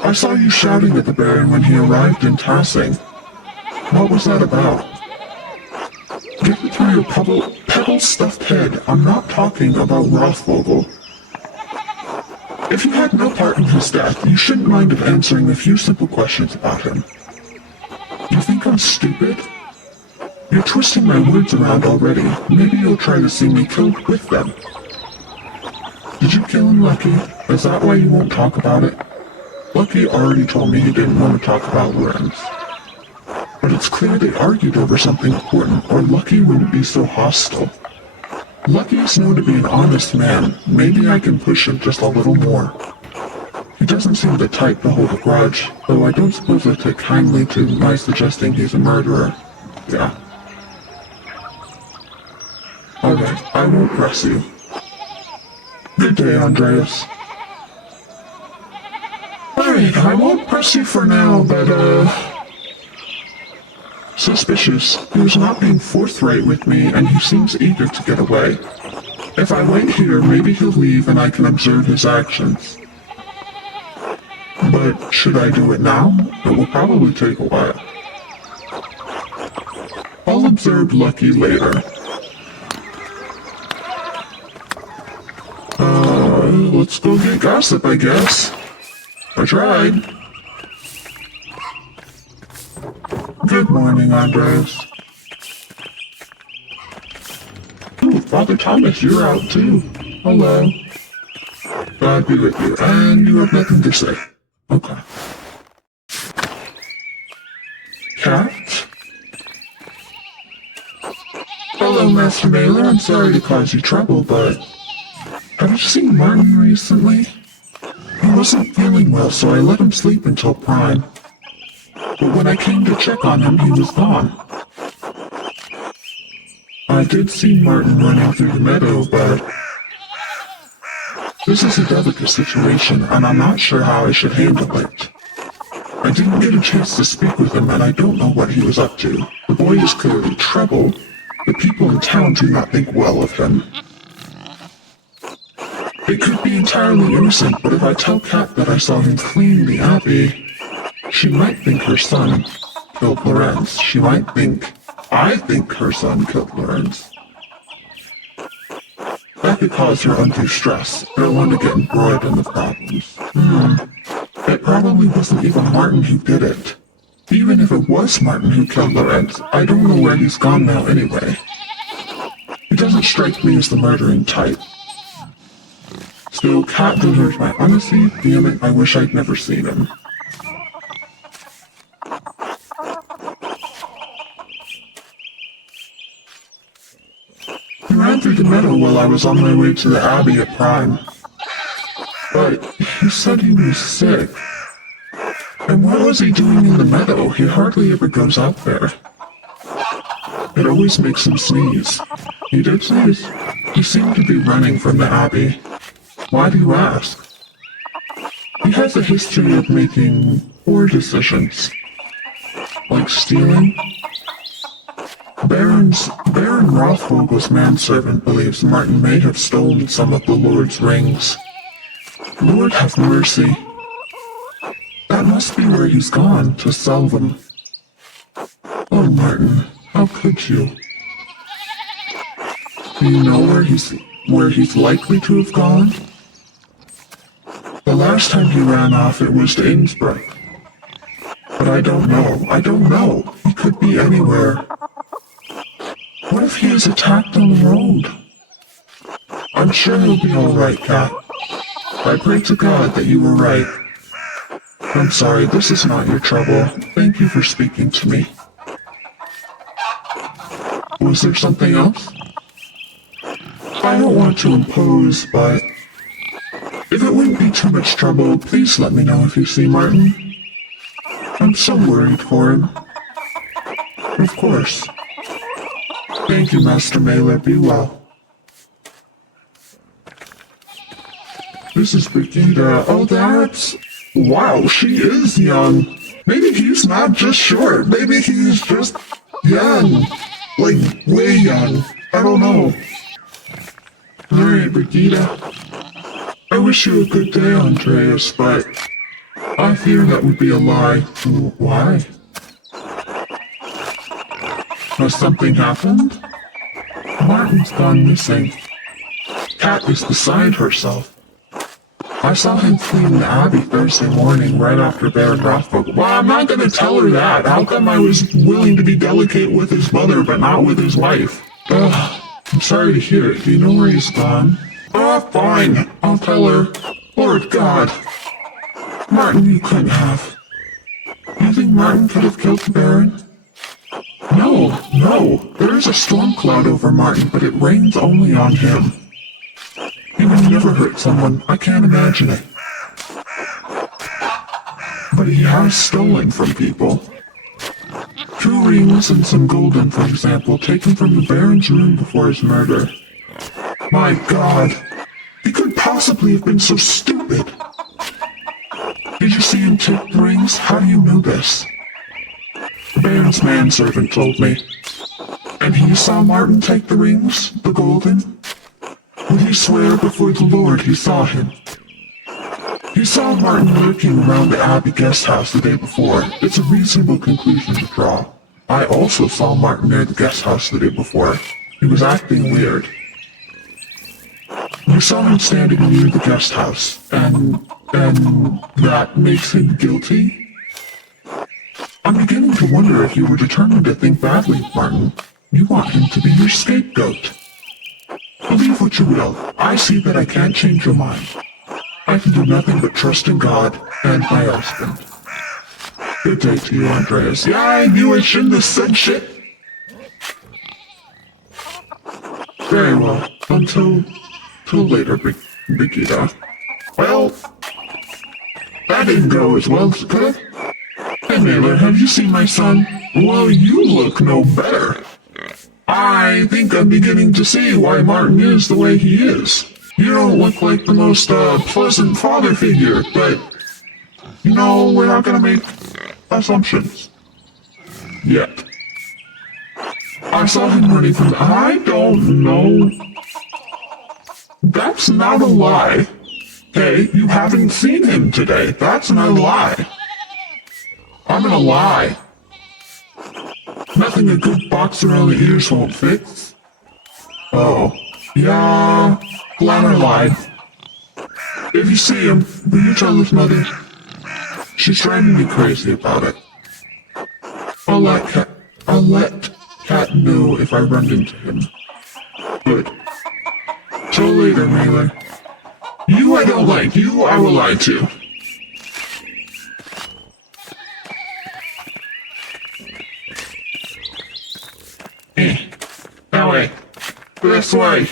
I saw you shouting at the Baron when he arrived in Tassing. What was that about? Get it through your pebble-stuffed head. I'm not talking about Rothvogel. If you had no part in his death, you shouldn't mind of answering a few simple questions about him. You think I'm stupid? You're twisting my words around already. Maybe you'll try to see me killed with them. Did you kill him, Lucky? Is that why you won't talk about it? Lucky already told me he didn't want to talk about Lorenz. But it's clear they argued over something important, or Lucky wouldn't be so hostile. Lucky is known to be an honest man. Maybe I can push him just a little more. He doesn't seem the type to hold a grudge, though I don't suppose I take kindly to my suggesting he's a murderer. Yeah. Okay, I won't press you. Good day, Andreas. Alright, I won't press you for now, but, suspicious. He was not being forthright with me, and he seems eager to get away. If I wait here, maybe he'll leave and I can observe his actions. But should I do it now? It will probably take a while. I'll observe Lucky later. Let's go get gossip, I guess. I tried. Good morning, Andreas. Ooh, Father Thomas, you're out too. Hello. God be with you, and you have nothing to say. Okay. Cat? Hello, Master Mailer. I'm sorry to cause you trouble, but have you seen Martin recently? He wasn't feeling well, so I let him sleep until prime. But when I came to check on him, he was gone. I did see Martin running through the meadow, but this is a delicate situation, and I'm not sure how I should handle it. I didn't get a chance to speak with him, and I don't know what he was up to. The boy is clearly troubled, The people in town do not think well of him. It could be entirely innocent, but if I tell Kat that I saw him clean the Abbey, she might think her son killed Lorenz. She might think I think her son killed Lorenz. That could cause her undue stress. I don't want to get embroiled in the problems. It probably wasn't even Martin who did it. Even if it was Martin who killed Lorenz, I don't know where he's gone now anyway. He doesn't strike me as the murdering type. Still, Kat deserves my honesty. Damn it, I wish I'd never seen him. He ran through the meadow while I was on my way to the Abbey at Prime. But he said he was sick. And what was he doing in the meadow? He hardly ever goes out there. It always makes him sneeze. He did sneeze. He seemed to be running from the Abbey. Why do you ask? He has a history of making poor decisions. Like stealing. Baron Rothvogel's manservant believes Martin may have stolen some of the Lord's rings. Lord have mercy. That must be where he's gone, to sell them. Oh, Martin, how could you? Do you know where he's likely to have gone? The last time he ran off, it was to Innsbruck. But I don't know. He could be anywhere. What if he is attacked on the road? I'm sure he'll be alright, Kat. I pray to God that you were right. I'm sorry, this is not your trouble. Thank you for speaking to me. Was there something else? I don't want to impose, but if it wouldn't be too much trouble, please let me know if you see Martin. I'm so worried for him. Of course. Thank you, Master Mailer. Be well. This is Brigida. Oh, that's... Wow, she is young. Maybe he's not just short. Maybe he's just young. Like, way young. I don't know. Alright, Brigida. I wish you a good day, Andreas, but I fear that would be a lie. Why? Has something happened? Martin's gone missing. Kat is beside herself. I saw him clean the Abbey Thursday morning right after Baron Rothvogel. Well, I'm not gonna tell her that. How come I was willing to be delicate with his mother but not with his wife? Ugh, I'm sorry to hear it. Do you know where he's gone? Oh, fine. I'll tell her. Lord God. Martin, you couldn't have. You think Martin could have killed the Baron? No. There is a storm cloud over Martin, but it rains only on him. He would never hurt someone. I can't imagine it. But he has stolen from people. 2 rings and some golden, for example, taken from the Baron's room before his murder. My God. He couldn't possibly have been so stupid. Did you see him take the rings? How do you know this? The Baron's manservant told me. And he saw Martin take the rings? The golden? Would he swear before the Lord he saw him? He saw Martin lurking around the Abbey guest house the day before. It's a reasonable conclusion to draw. I also saw Martin near the guest house the day before. He was acting weird. You saw him standing near the guest house, and that makes him guilty? I'm beginning to wonder if you were determined to think badly of Martin. You want him to be your scapegoat. Believe what you will. I see that I can't change your mind. I can do nothing but trust in God and my husband. Good day to you, Andreas. Yeah, I knew I shouldn't have said shit. Very well. Until later, Brigida. Well, that didn't go as well as it could have. Hey, Mailer, have you seen my son? Well, you look no better. I think I'm beginning to see why Martin is the way he is. You don't look like the most pleasant father figure, but, you know, we're not gonna make assumptions. Yet. I saw him running from. I don't know. That's not a lie. Hey, you haven't seen him today. That's not a lie. I'm gonna lie. Nothing a good boxer on the ears won't fix. Oh, yeah, Glamour lied. If you see him, will you tell his mother? She's driving me crazy about it. I'll let Cat know if I run into him. Good. Till later, Mailer. You I don't like, you I will lie to. That way. This way.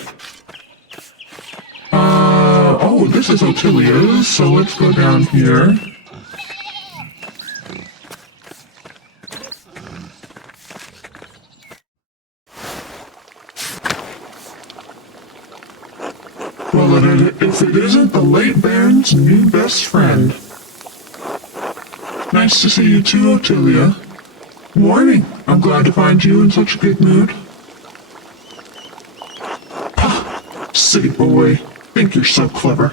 Oh, this is Otilia's, so let's go down here. Well, if it isn't the late Baron's new best friend. Nice to see you too, Otilia. Morning. I'm glad to find you in such a good mood. City boy, think you're so clever.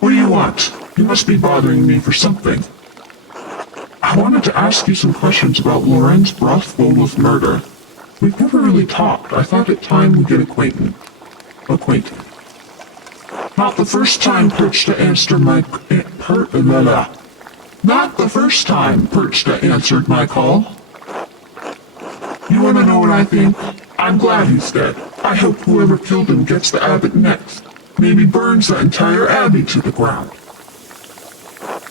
What do you want? You must be bothering me for something. I wanted to ask you some questions about Lorenz Rothvogel's murder. We've never really talked. I thought it time we get acquainted. Not the first time Perchta answered my Not the first time Perchta answered my call. You want to know what I think? I'm glad he's dead. I hope whoever killed him gets the abbot next. Maybe burns the entire abbey to the ground.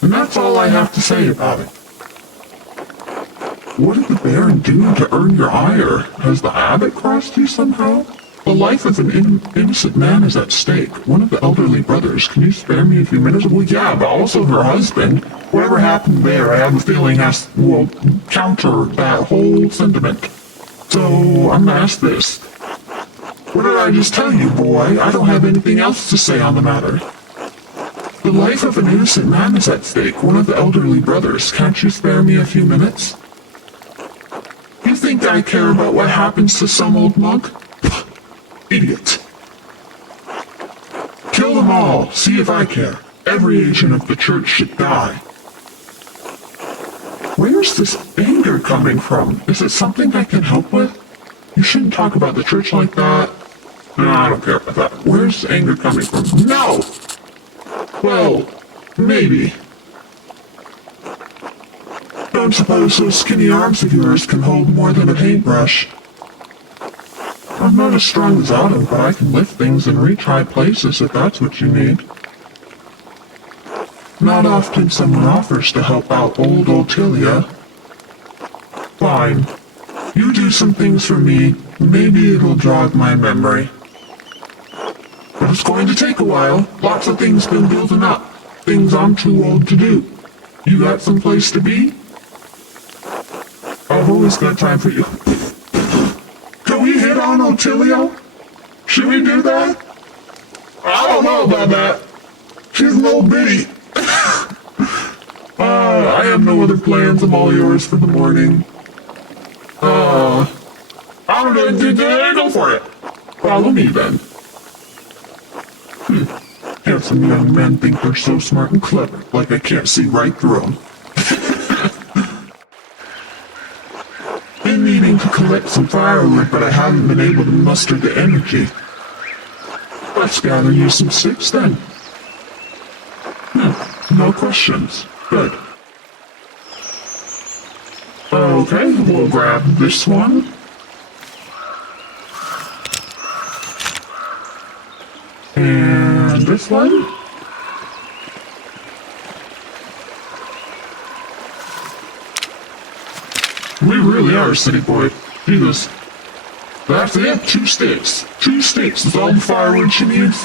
And that's all I have to say about it. What did the Baron do to earn your ire? Has the abbot crossed you somehow? The life of an innocent man is at stake. One of the elderly brothers. Can you spare me a few minutes? Well, yeah, but also her husband. Whatever happened there, I have a feeling will counter that whole sentiment. So, I'm gonna ask this. What did I just tell you, boy? I don't have anything else to say on the matter. The life of an innocent man is at stake. One of the elderly brothers. Can't you spare me a few minutes? You think I care about what happens to some old monk? Idiot. Kill them all. See if I care. Every agent of the church should die. Where's this anger coming from? Is it something I can help with? You shouldn't talk about the church like that. No, I don't care about that. Where's the anger coming from? No! Well, maybe. Don't suppose those skinny arms of yours can hold more than a paintbrush. I'm not as strong as Autumn, but I can lift things and reach high places if that's what you need. Not often someone offers to help out old Otilia. Fine. You do some things for me, maybe it'll jog my memory. But it's going to take a while. Lots of things been building up. Things I'm too old to do. You got some place to be? I've always got time for you. Can we hit on Otilia? Should we do that? I don't know about that. She's an old biddy. I have no other plans. I'm all yours for the morning. I don't know. Go for it. Follow me then. Handsome young men think they're so smart and clever, like I can't see right through them. Been needing to collect some firewood, but I haven't been able to muster the energy. Let's gather you some sticks then. No questions. Good. Okay, we'll grab this one. And this one. We really are a city boy. Jesus. That's it, 2 sticks. 2 sticks is all the firewood she needs.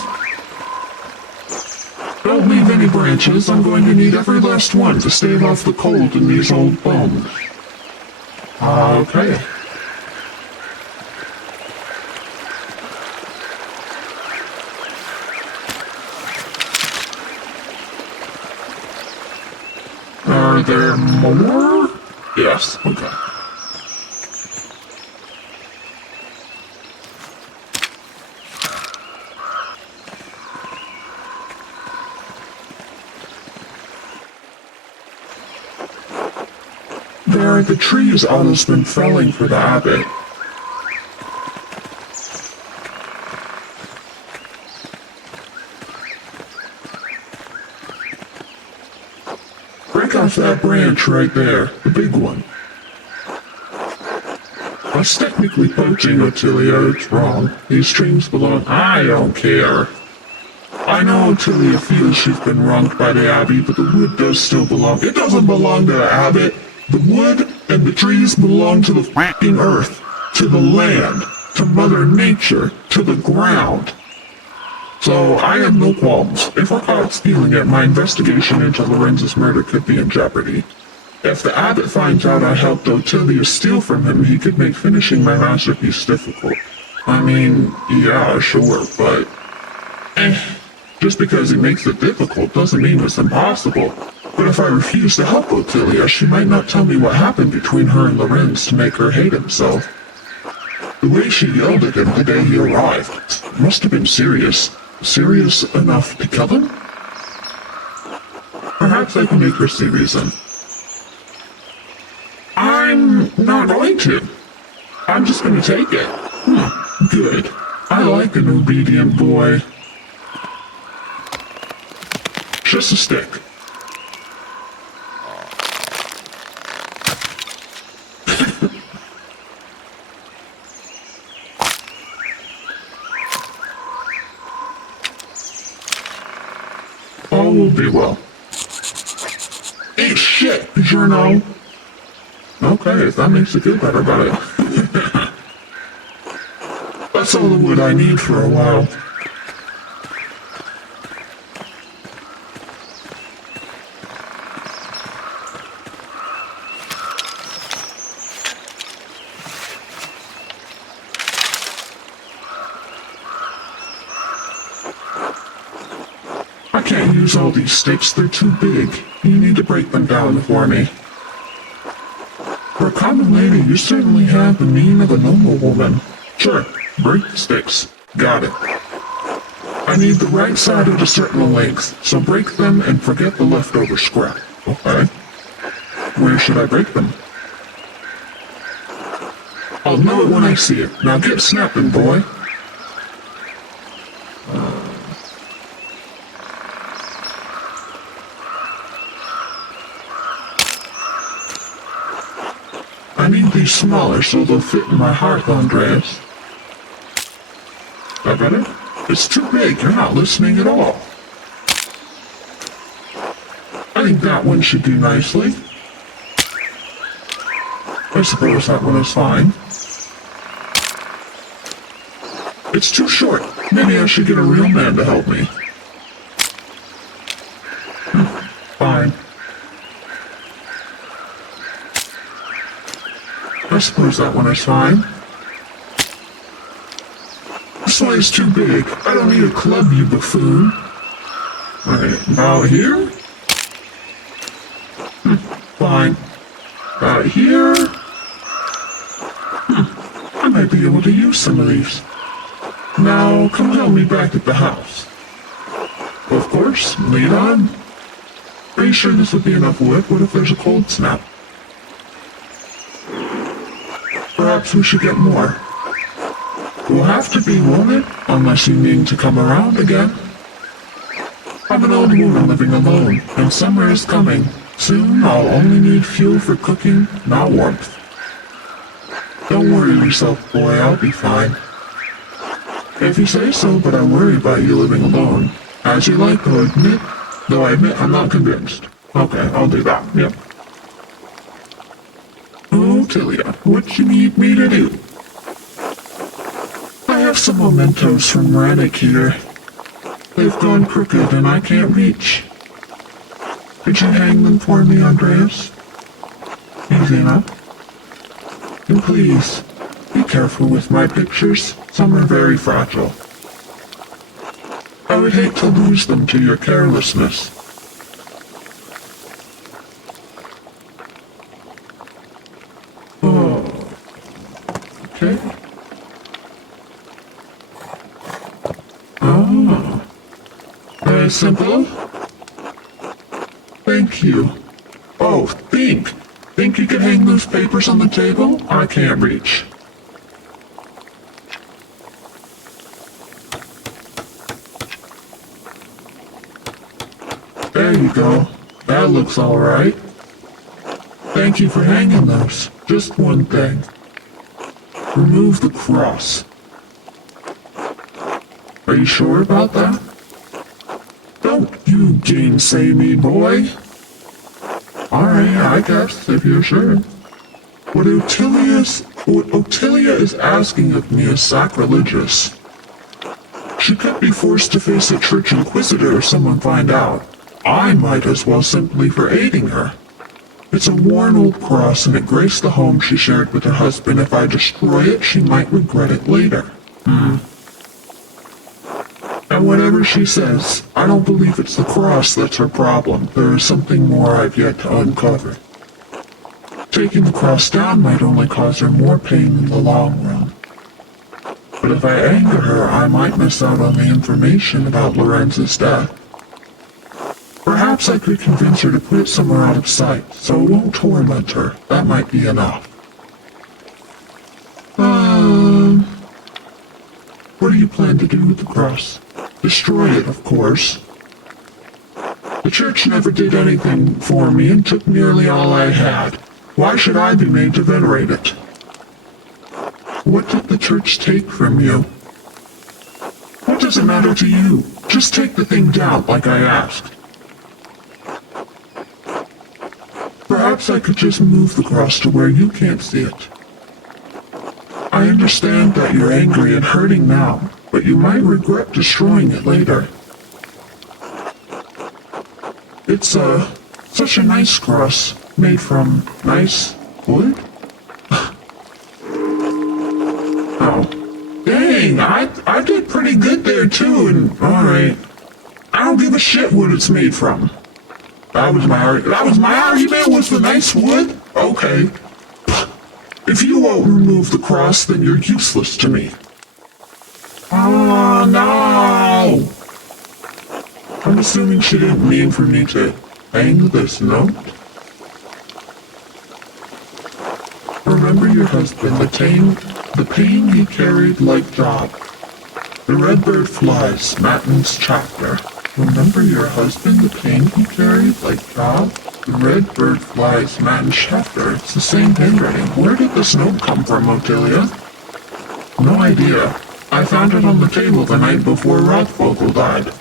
Don't leave any branches. I'm going to need every last one to stave off the cold in these old bones. Okay. Are there more? Yes, okay. There are the trees Otto's been felling for the abbot. Break off that branch right there, the big one. That's technically poaching, Ottilia. It's wrong. These trees belong. I don't care. I know Ottilia feels she's been wronged by the abbey, but the wood does still belong. It doesn't belong to the abbot. The wood and the trees belong to the f***ing earth, to the land, to Mother Nature, to the ground. So I have no qualms. If we're caught stealing it, my investigation into Lorenz's murder could be in jeopardy. If the abbot finds out I helped Ottilia steal from him, he could make finishing my masterpiece difficult. I mean, yeah, sure, but... just because he makes it difficult doesn't mean it's impossible. But if I refuse to help Ottilia, she might not tell me what happened between her and Lorenz to make her hate himself. The way she yelled at him the day he arrived must have been serious. Serious enough to kill him? Perhaps I can make her see reason. I'm not going to. I'm just going to take it. Good. I like an obedient boy. Just a stick. All will be well. Hey, shit, Journal. Okay, if that makes you feel better about it. That's all the wood I need for a while. I can't use all these sticks, they're too big. You need to break them down for me. For a common lady, you certainly have the mien of a noble woman. Sure, break the sticks. Got it. I need the right side at a certain length, so break them and forget the leftover scrap, okay? Where should I break them? I'll know it when I see it. Now get snapping, boy. I need these smaller so they'll fit in my hearth, Andreas. That better? It's too big, you're not listening at all. I think that one should do nicely. I suppose that one is fine. It's too short. Maybe I should get a real man to help me. Fine. I suppose that one is fine. This one is too big. I don't need a club, you buffoon. Alright, about here? Fine. About here? I might be able to use some of these. Now, come help me back at the house. Of course, lead on. Are you sure this would be enough wood? What if there's a cold snap? Perhaps we should get more. We'll have to be, won't it? Unless you mean to come around again. I'm an old woman living alone, and summer is coming. Soon I'll only need fuel for cooking, not warmth. Don't worry yourself, boy, I'll be fine. If you say so, but I worry about you living alone. As you like, though I admit I'm not convinced. Okay, I'll do that, yep. Oh, Tilia, what you need me to do? I have some mementos from Rannick here. They've gone crooked and I can't reach. Could you hang them for me, Andreas? Easy enough. And please, be careful with my pictures. Some are very fragile. I would hate to lose them to your carelessness. Oh. Okay. Oh. Very simple. Thank you. Oh, think! Think you can hang those papers on the table? I can't reach. There you go. That looks alright. Thank you for hanging those. Just one thing. Remove the cross. Are you sure about that? Don't you gainsay me, boy. Alright, I guess, if you're sure. What Ottilia is asking of me is sacrilegious. She could be forced to face a church inquisitor if someone find out. I might as well simply for aiding her. It's a worn old cross and it graced the home she shared with her husband. If I destroy it, she might regret it later. And whatever she says, I don't believe it's the cross that's her problem. There is something more I've yet to uncover. Taking the cross down might only cause her more pain in the long run. But if I anger her, I might miss out on the information about Lorenz's death. Perhaps I could convince her to put it somewhere out of sight, so it won't torment her. That might be enough. What do you plan to do with the cross? Destroy it, of course. The church never did anything for me and took nearly all I had. Why should I be made to venerate it? What did the church take from you? What does it matter to you? Just take the thing down like I asked. Perhaps I could just move the cross to where you can't see it. I understand that you're angry and hurting now, but you might regret destroying it later. It's such a nice cross, made from nice wood? Oh, dang, I did pretty good there too, and alright. I don't give a shit what it's made from. That was my argument, was the nice wood? Okay. If you won't remove the cross, then you're useless to me. Oh, no! I'm assuming she didn't mean for me to hang this note. Remember your husband, the pain he carried like Job. The redbird flies, Matten's chapter. Remember your husband, the pain he carried like Job? The redbird flies, Matten's chapter. It's the same handwriting. Where did this note come from, Ottilia? No idea. I found it on the table the night before Rothvogel died.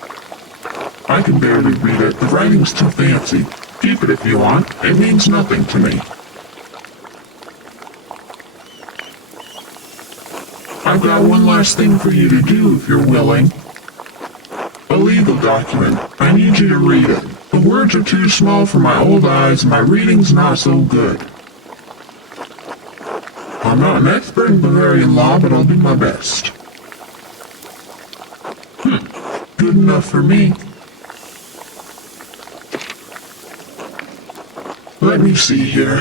I can barely read it. The writing's too fancy. Keep it if you want. It means nothing to me. I've got one last thing for you to do if you're willing. A legal document. I need you to read it. The words are too small for my old eyes and my reading's not so good. I'm not an expert in Bavarian law, but I'll do my best. Good enough for me. Let me see here.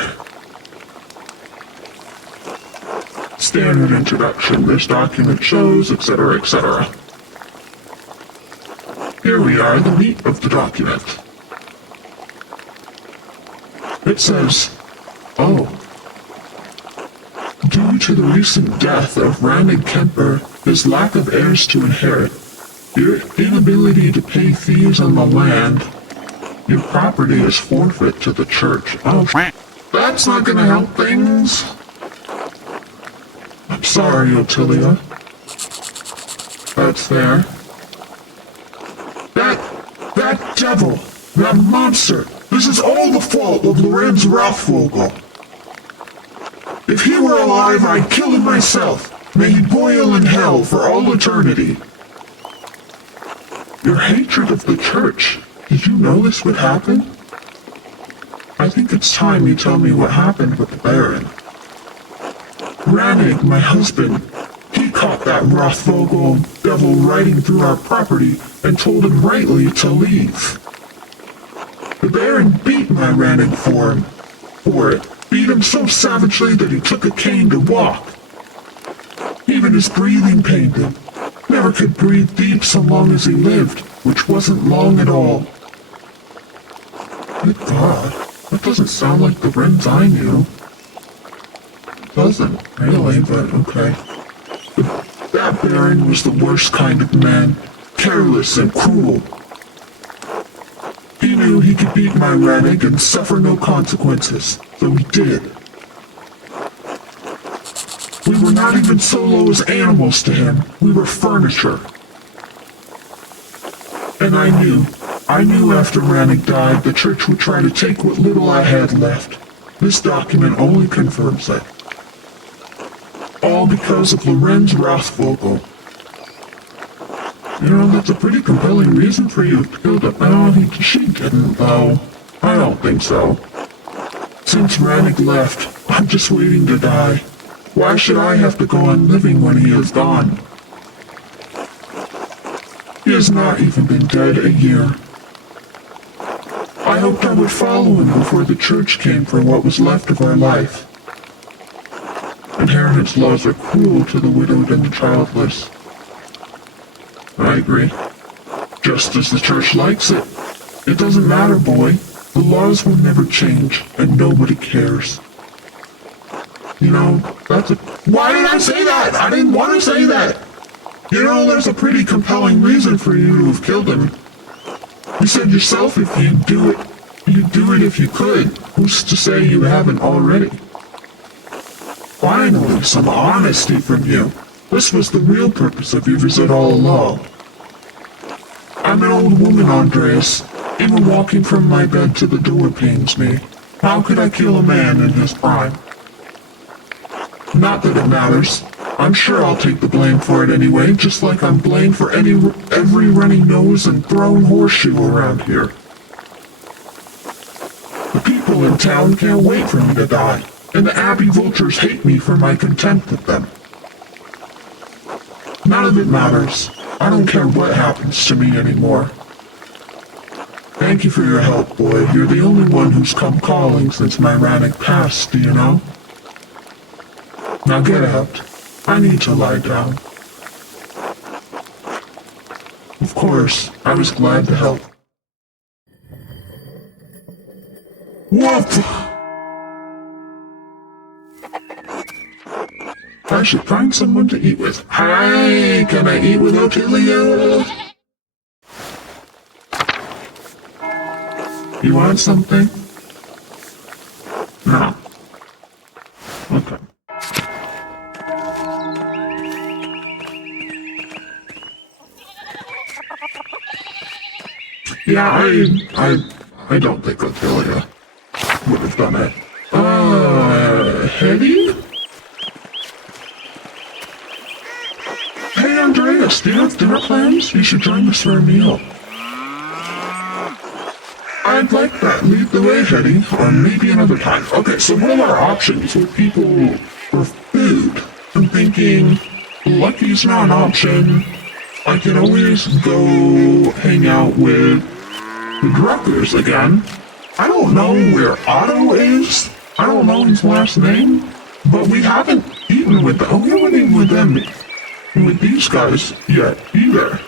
Standard introduction. This document shows, etc., etc. Here we are, the meat of the document. It says, due to the recent death of Rannig Kemper, his lack of heirs to inherit, your inability to pay fees on the land, your property is forfeit to the church. Oh, that's not gonna help things. I'm sorry, Ottilia. That's there. That devil, that monster, this is all the fault of Lorenz Rothvogel. If he were alive, I'd kill him myself. May he boil in hell for all eternity. Your hatred of the church, did you know this would happen? I think it's time you tell me what happened with the Baron. Rannig, my husband, he caught that Rothvogel devil riding through our property and told him rightly to leave. The Baron beat my Rannig for it, beat him so savagely that he took a cane to walk. Even his breathing pained him. Never could breathe deep so long as he lived, which wasn't long at all. Good God, what doesn't sound like the Wrens I knew. Doesn't, really, but okay. That Baron was the worst kind of man, careless and cruel. He knew he could beat my Rannig and suffer no consequences, so he did. We were not even so low as animals to him. We were furniture. And I knew after Rannig died, the church would try to take what little I had left. This document only confirms it. All because of Lorenz Rothvogel. You know, that's a pretty compelling reason for you to kill him. No, she didn't, though. I don't think so. Since Rannig left, I'm just waiting to die. Why should I have to go on living when he is gone? He has not even been dead a year. I hoped I would follow him before the church came for what was left of our life. Inheritance laws are cruel to the widowed and the childless. I agree. Just as the church likes it. It doesn't matter, boy. The laws will never change, and nobody cares. You know, that's a... Why did I say that? I didn't want to say that! You know, there's a pretty compelling reason for you to have killed him. You said yourself if you'd do it if you could. Who's to say you haven't already? Finally, some honesty from you. This was the real purpose of your visit all along. I'm an old woman, Andreas. Even walking from my bed to the door pains me. How could I kill a man in his prime? Not that it matters. I'm sure I'll take the blame for it anyway, just like I'm blamed for every runny nose and thrown horseshoe around here. The people in town can't wait for me to die, and the Abbey vultures hate me for my contempt of them. None of it matters. I don't care what happens to me anymore. Thank you for your help, boy. You're the only one who's come calling since my Rannig passed, do you know? Now get out. I need to lie down. Of course, I was glad to help. What? I should find someone to eat with. Hi, can I eat with Otilio? You want something? No. Okay. Yeah, I don't think Otilio would have done it. Hetty? Hey, Andreas, do you have dinner plans? You should join us for a meal. I'd like that. Lead the way, Hetty, or maybe another time. Okay, so what are our options with people for food? I'm thinking, Lucky's not an option. I could always go hang out with the Druckers again. I don't know where Otto is. I don't know his last name. But we haven't eaten with them. Oh, we haven't eaten with them, with these guys yet, either.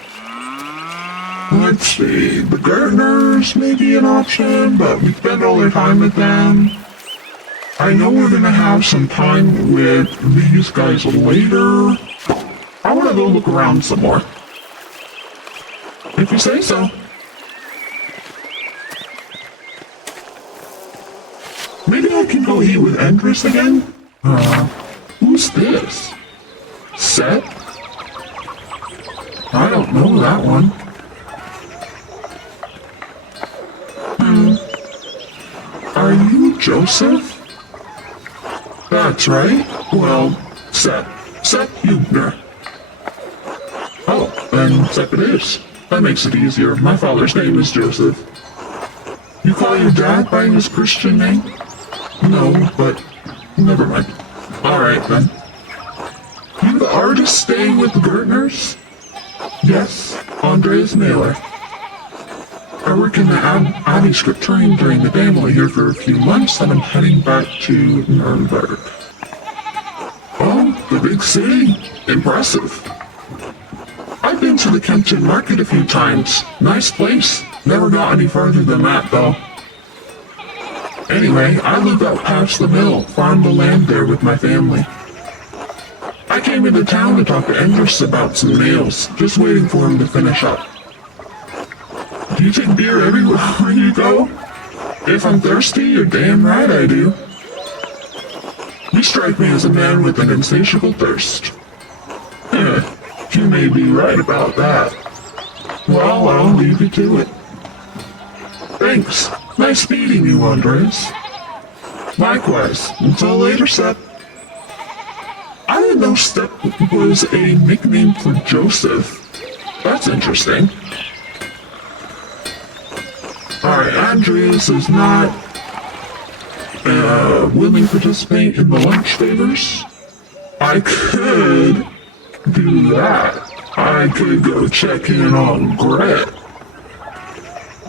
Let's see, the Gertners may be an option, but we spend all our time with them. I know we're gonna have some time with these guys later. I wanna go look around some more. If you say so. Maybe I can go eat with Endris again? Who's this? Seth? I don't know that one. Are you Joseph? That's right. Well, Seth Hubner. Oh, then Seth it is. That makes it easier. My father's name is Joseph. You call your dad by his Christian name? No, but never mind. Alright then. You the artist staying with the Gertners? Yes, Andreas Mailer. I work in the Abbey scriptorium during the day. I'm only here for a few months, and I'm heading back to Nuremberg. Oh, the big city? Impressive. I've been to the Kempton Market a few times. Nice place. Never got any further than that, though. Anyway, I live out past the mill, farm the land there with my family. I came into town to talk to Endress about some nails, just waiting for him to finish up. Do you take beer everywhere you go? If I'm thirsty, you're damn right I do. You strike me as a man with an insatiable thirst. You may be right about that. Well, I'll leave you to it. Thanks. Nice meeting you, Andres. Likewise. Until later, Sep. I didn't know Step was a nickname for Joseph. That's interesting. Alright, Andreas is not willing to participate in the lunch favors. I could do that. I could go check in on Gret.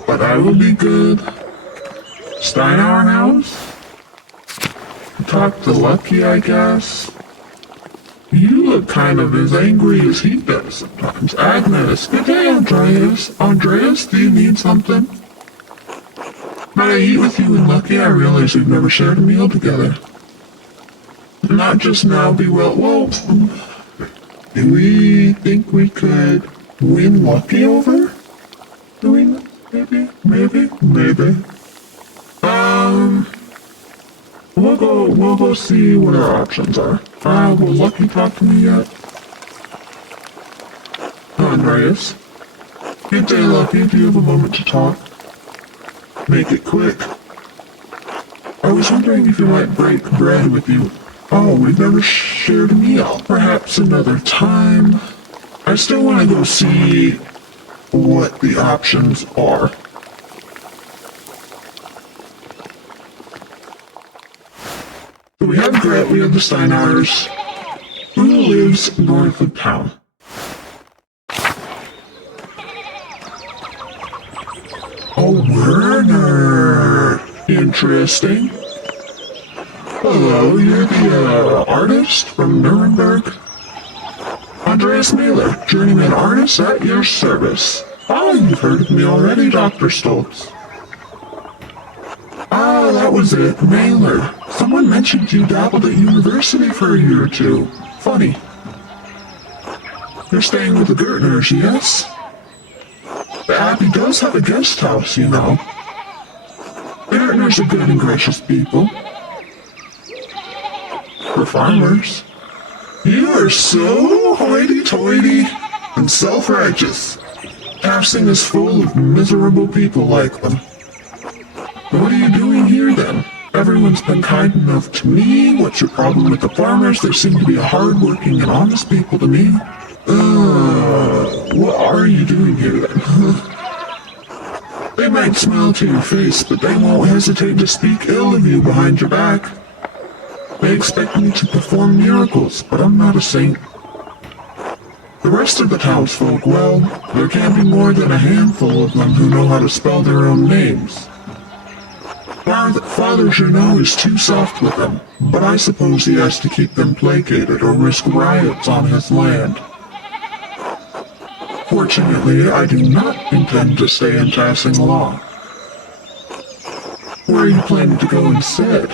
But I will be good. Steinauer house? Talk to Lucky, I guess. You look kind of as angry as he does sometimes. Agnes, good day, Andreas. Andreas, do you need something? Might I eat with you and Lucky? I realize we've never shared a meal together. Not just now, be well, do we think we could win Lucky over? Doing that? Maybe. We'll go see what our options are. Will Lucky talk to me yet? Andreas. Good day, Lucky. Do you have a moment to talk? Make it quick. I was wondering if you might break bread with you. Oh, we've never shared a meal. Perhaps another time. I still want to go see what the options are. So we have Gret, we have the Steinauers. Who lives north of town? Oh, Werner! Interesting. Hello, you're the artist from Nuremberg? Andreas Mailer, journeyman artist at your service. Oh, you've heard of me already, Dr. Stoltz. Ah, that was it, Mailer. Someone mentioned you dabbled at university for a year or two. Funny. You're staying with the Gertners, yes? The Abbey does have a guest house, you know. The Gertners are good and gracious people. For farmers. You are so hoity-toity and self-righteous. Passing is full of miserable people like them. What are you doing here, then? Everyone's been kind enough to me. What's your problem with the farmers? They seem to be hard-working and honest people to me. What are you doing here, then? They might smile to your face, but they won't hesitate to speak ill of you behind your back. They expect me to perform miracles, but I'm not a saint. The rest of the townsfolk, well, there can't be more than a handful of them who know how to spell their own names. Father Janot is too soft with them, but I suppose he has to keep them placated or risk riots on his land. Fortunately, I do not intend to stay in passing law. Where are you planning to go instead?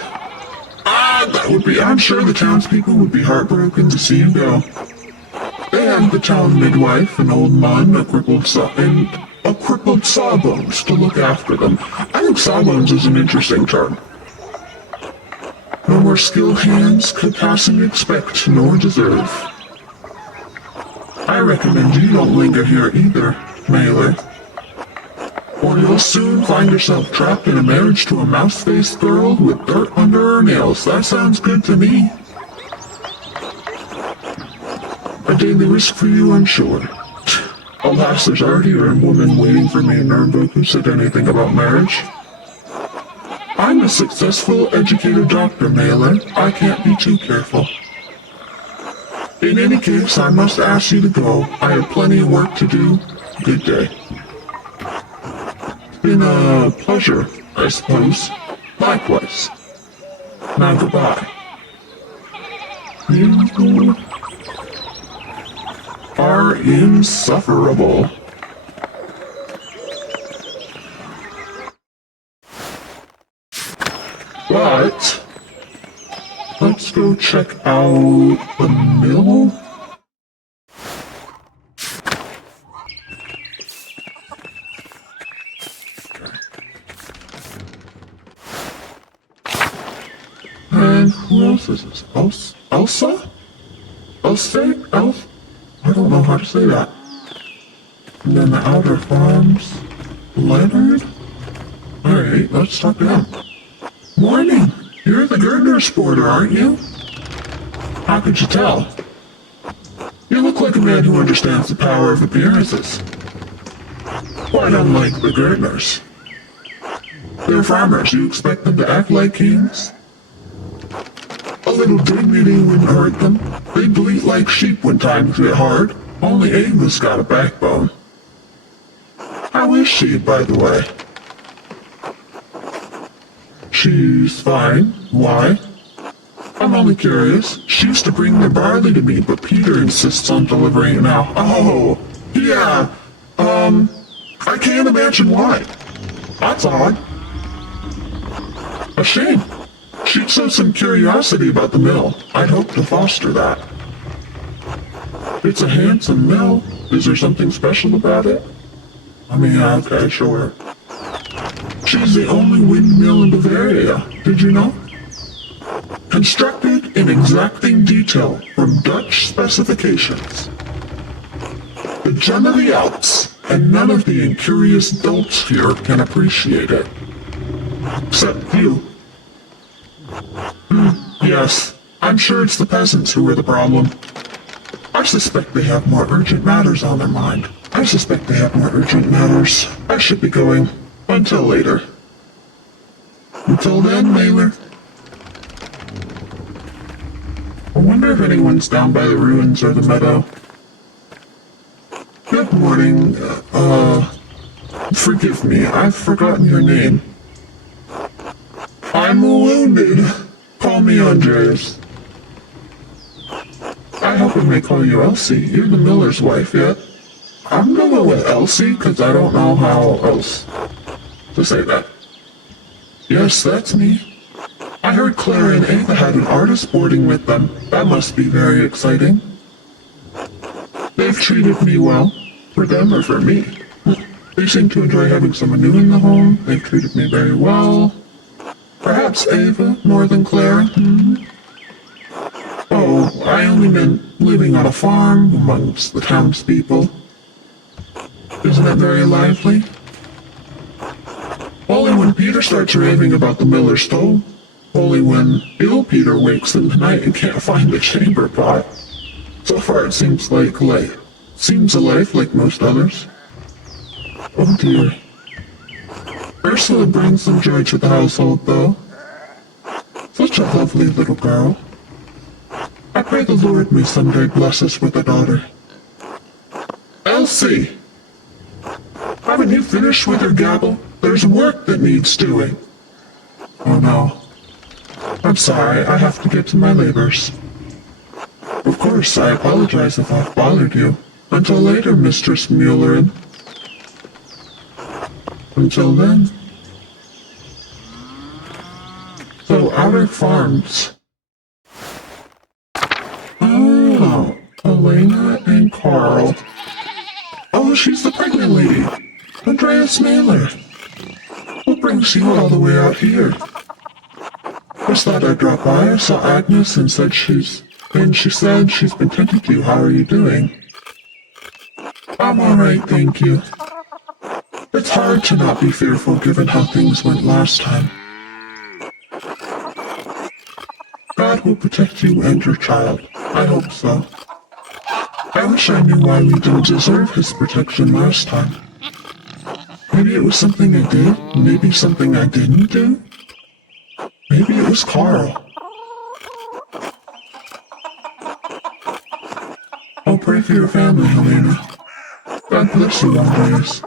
That would be, I'm sure the townspeople would be heartbroken to see you go. They have the town midwife, an old man, a crippled sawbones to look after them. I think sawbones is an interesting term. No more skilled hands could passing expect nor deserve. I recommend you don't linger here either, Mailer. Or you'll soon find yourself trapped in a marriage to a mouse-faced girl with dirt under her nails. That sounds good to me. A daily risk for you, I'm sure. Alas, there's already a woman waiting for me in Nuremberg who said anything about marriage. I'm a successful, educated doctor, Mailer. I can't be too careful. In any case, I must ask you to go. I have plenty of work to do. Good day. Been a pleasure, I suppose. Likewise. Now goodbye. You are insufferable. But let's go check out the mill. And who else is this? Elsa? Elf? I don't know how to say that. And then the outer farms. Leonard? Alright, let's talk to him. Morning! You're the Gardner sporter, aren't you? How could you tell? You look like a man who understands the power of appearances. Quite unlike the Gardners. They're farmers. You expect them to act like kings? A little dignity wouldn't hurt them. They bleat like sheep when times get hard. Only Ava's got a backbone. How is she, by the way? She's fine. Why? I'm only curious. She used to bring the barley to me, but Peter insists on delivering it now. Oh, yeah. I can't imagine why. That's odd. A shame. She'd show some curiosity about the mill. I'd hope to foster that. It's a handsome mill. Is there something special about it? I mean, okay, sure. She's the only windmill in Bavaria. Did you know? Constructed in exacting detail from Dutch specifications. The gem of the Alps, and none of the incurious dolts here can appreciate it. Except you. Yes, I'm sure it's the peasants who are the problem. I suspect they have more urgent matters on their mind. I should be going. Until later. Until then, Mailer. I wonder if anyone's down by the ruins or the meadow. Good morning. Forgive me, I've forgotten your name. I'm wounded. Call me Andres. I hope I may call you Elsie. You're the miller's wife, yet? I'm gonna go with Elsie, because I don't know how else to say that. Yes, that's me. I heard Clara and Ava had an artist boarding with them. That must be very exciting. They've treated me well. For them or for me. They seem to enjoy having someone new in the home. They've treated me very well. Perhaps Ava more than Clara. Oh, I only meant living on a farm amongst the townspeople. Isn't it very lively? Only when Peter starts raving about the miller's stove. Only when ill Peter wakes in the night and can't find the chamber pot. So far it seems a life like most others. Oh dear. Ursula brings some joy to the household, though. Such a lovely little girl. I pray the Lord may someday bless us with a daughter. Elsie! Haven't you finished with your gabble? There's work that needs doing. Oh no. I'm sorry, I have to get to my labors. Of course, I apologize if I've bothered you. Until later, Mistress Muellerin. Until then. So, outer farms. Oh, Elena and Carl. Oh, she's the pregnant lady. Andreas Mailer. What brings you all the way out here? Just thought I'd drop by. I saw Agnes and she said she's been tending to you. How are you doing? I'm alright, thank you. It's hard to not be fearful given how things went last time. God will protect you and your child. I hope so. I wish I knew why we didn't deserve his protection last time. Maybe it was something I did, maybe something I didn't do. Maybe it was Carl. I'll pray for your family, Helena. God bless you, Andreas.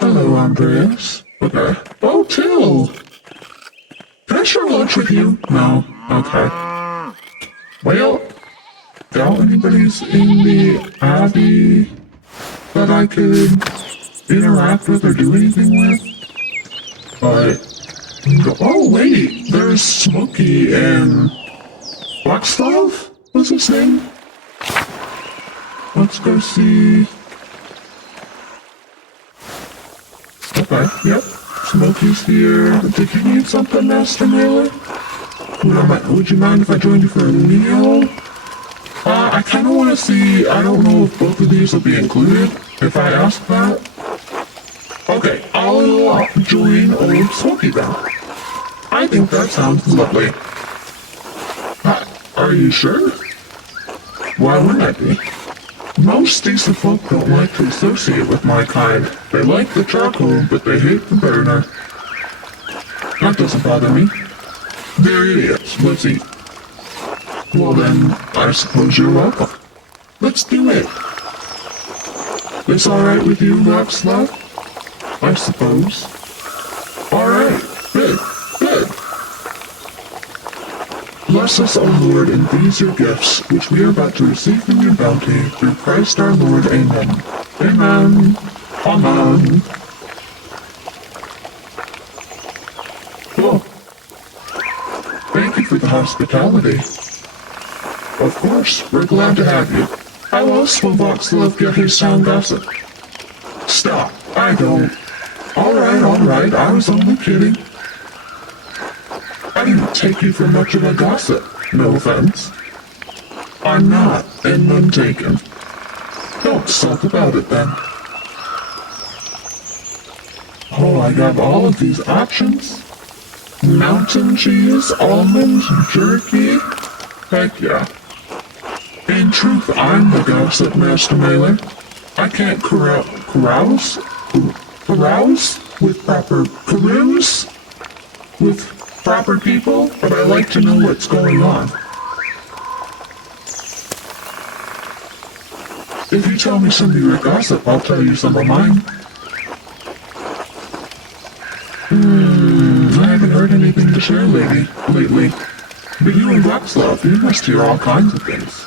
Hello, Andreas. Okay. Oh, Till! Can I share lunch with you? No. Okay. Well, doubt anybody's in the Abbey that I could interact with or do anything with. But Oh, wait, there's Smokey and Blackslav? What's his name? Let's go see. Okay, yep. Smokey's here. Did you need something, Master Mailer? Would you mind if I joined you for a meal? I kind of want to see. I don't know if both of these will be included. If I ask that. Okay, I'll join old Smokey then. I think that sounds lovely. Are you sure? Why wouldn't I be? Most decent folk don't like to associate with my kind. They like the charcoal, but they hate the burner. That doesn't bother me. They're idiots. Let's eat. Well then, I suppose you're welcome. Let's do it. This alright with you, Blackslav? I suppose. Alright, good, good. Bless us, O Lord, and these your gifts, which we are about to receive from your bounty, through Christ our Lord. Amen. Amen. Amen. Cool. Thank you for the hospitality. Of course, we're glad to have you. How else will Voxlove get his sound gossip? Stop, I don't. Alright, I was only kidding. I didn't take you for much of a gossip, no offense. I'm not, and none taken. Don't sulk about it then. Oh, I have all of these options. Mountain cheese, almond, jerky. Heck yeah. In truth, I'm the gossip, Master Mailer. I can't carouse with proper people, but I like to know what's going on. If you tell me some of your gossip, I'll tell you some of mine. I haven't heard anything to share lately. But you and Voxlove, you must hear all kinds of things.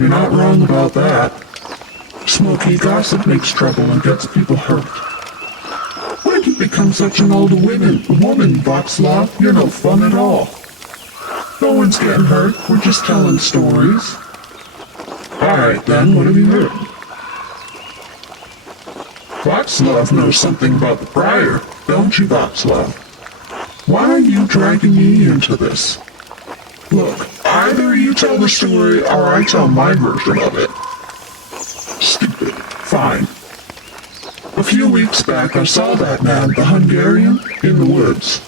You're not wrong about that. Smoky gossip makes trouble and gets people hurt. Why'd you become such an old woman, Voxlove? You're no fun at all. No one's getting hurt, we're just telling stories. Alright then, what have you heard? Voxlove knows something about the prior, don't you, Voxlove? Why are you dragging me into this? Look, either you tell the story or I tell my version of it. Stupid. Fine. A few weeks back I saw that man, the Hungarian, in the woods.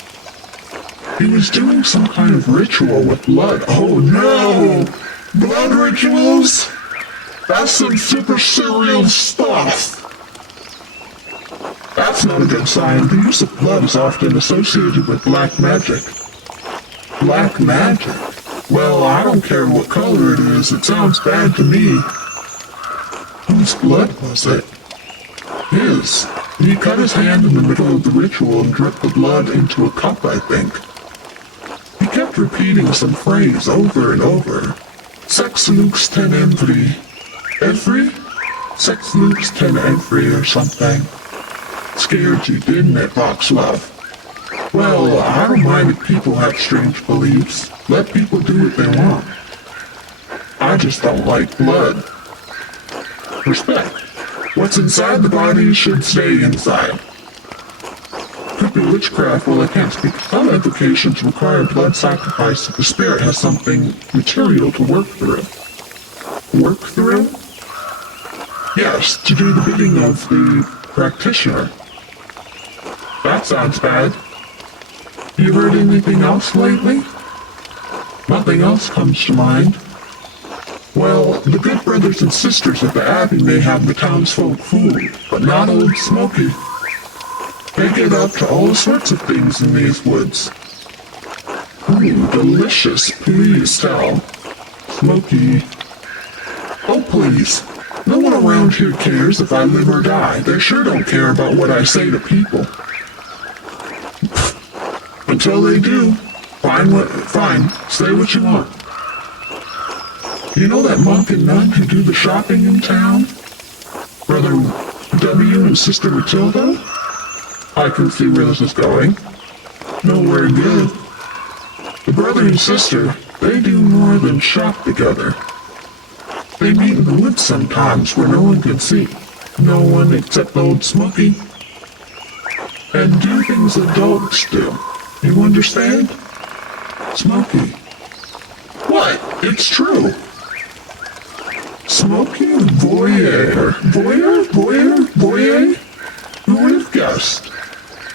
He was doing some kind of ritual with blood. Oh no! Blood rituals? That's some super serial stuff. That's not a good sign. The use of blood is often associated with black magic. Black magic? Well, I don't care what color it is. It sounds bad to me. Whose blood was it? His. He cut his hand in the middle of the ritual and dripped the blood into a cup, I think. He kept repeating some phrase over and over. Sex lux ten evri. Every? Sex lux ten every or something. Scared you, didn't it, Voxlove? Well, I don't mind if people have strange beliefs. Let people do what they want. I just don't like blood. Respect. What's inside the body should stay inside. Could be witchcraft, well I can't speak. Some invocations require blood sacrifice if the spirit has something material to work through. Work through? Yes, to do the bidding of the practitioner. That sounds bad. You heard anything else lately? Nothing else comes to mind. Well, the good brothers and sisters of the Abbey may have the townsfolk fooled, but not old Smokey. They get up to all sorts of things in these woods. Ooh, delicious, please tell. Smokey. Oh, please. No one around here cares if I live or die. They sure don't care about what I say to people. Until they do. Fine. Say what you want. You know that monk and nun who do the shopping in town? Brother W and Sister Matilda? I can see where this is going. nowhere good. The brother and sister, they do more than shop together. They meet in the woods sometimes where no one can see. No one except old Smokey. And do things adults do. You understand? Smokey. What? It's true. Smokey Voyeur. Voyeur? Who would have guessed?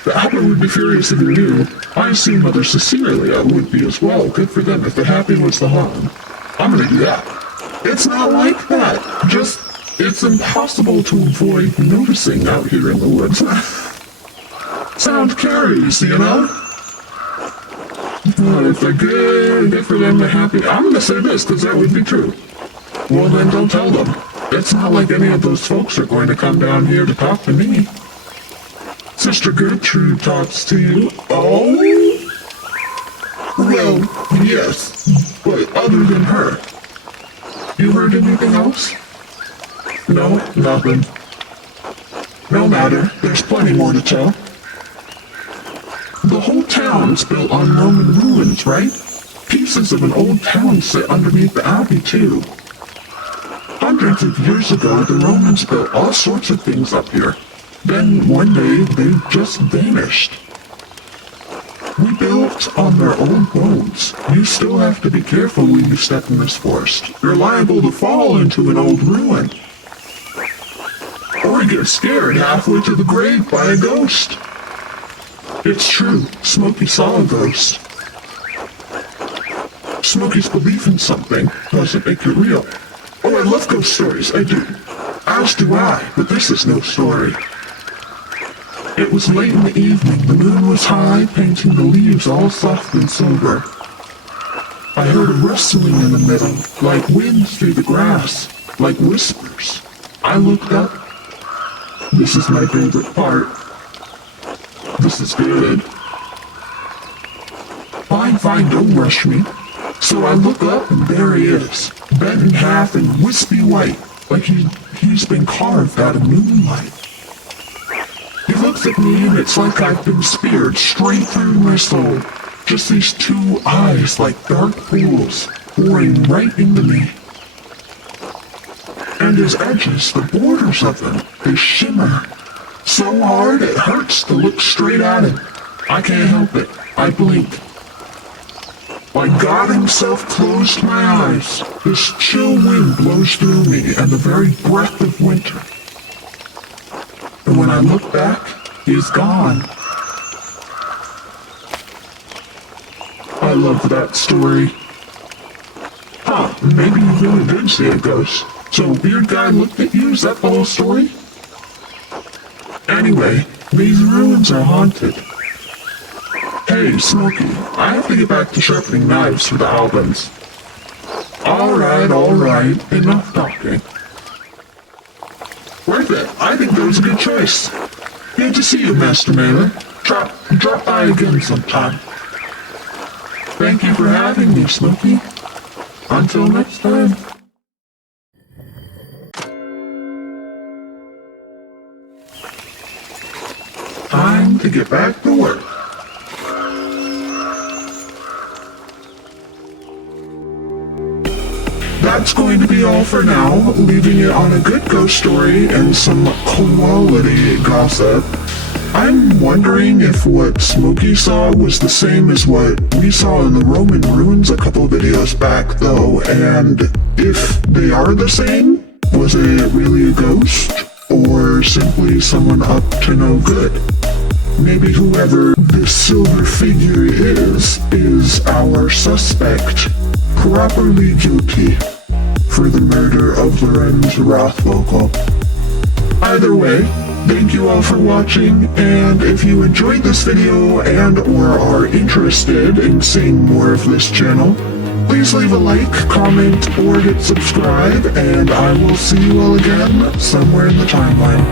The Albert would be furious if he knew. I assume Mother Cecilia would be as well. Good for them if the happy was the harm. I'm gonna do that. It's not like that. Just, it's impossible to avoid noticing out here in the woods. Sound carries, you know? Well, if they're good for them, they're happy. I'm gonna say this, because that would be true. Well, then don't tell them. It's not like any of those folks are going to come down here to talk to me. Sister Gertrude talks to you. Oh? Well, yes, but other than her. You heard anything else? No, nothing. No matter, there's plenty more to tell. The whole town's built on Roman ruins, right? Pieces of an old town sit underneath the abbey, too. Hundreds of years ago, the Romans built all sorts of things up here. Then one day, they just vanished. We built on their old bones. You still have to be careful when you step in this forest. You're liable to fall into an old ruin. Or get scared halfway to the grave by a ghost. It's true, Smokey saw a ghost. Smokey's belief in something doesn't make it real. Oh, I love ghost stories, I do. As do I, but this is no story. It was late in the evening, the moon was high, painting the leaves all soft and silver. I heard a rustling in the middle, like winds through the grass, like whispers. I looked up. This is my favorite part. This is good. Fine, don't rush me. So I look up and there he is, bent in half and wispy white, like he's been carved out of moonlight. He looks at me and it's like I've been speared straight through my soul. Just these two eyes like dark pools, pouring right into me. And his edges, the borders of them, they shimmer. So hard it hurts to look straight at him. I can't help it. I blink. Like God himself closed my eyes. This chill wind blows through me and the very breath of winter. And when I look back, he's gone. I love that story. Huh, maybe you really did see a ghost. So a weird guy looked at you, is that the whole story? Anyway, these ruins are haunted. Hey, Smokey, I have to get back to sharpening knives for the albums. Alright, enough talking. Worth it, I think that was a good choice. Good to see you, Master Mailer. Drop by again sometime. Thank you for having me, Smokey. Until next time. Time to get back to work. That's going to be all for now, leaving it on a good ghost story and some quality gossip. I'm wondering if what Smokey saw was the same as what we saw in the Roman ruins a couple videos back though, and if they are the same, was it really a ghost? Or simply someone up to no good? Maybe whoever this silver figure is our suspect, properly guilty for the murder of Lorenz Rothvogel. Either way, thank you all for watching, and if you enjoyed this video and or are interested in seeing more of this channel, please leave a like, comment, or hit subscribe, and I will see you all again somewhere in the timeline.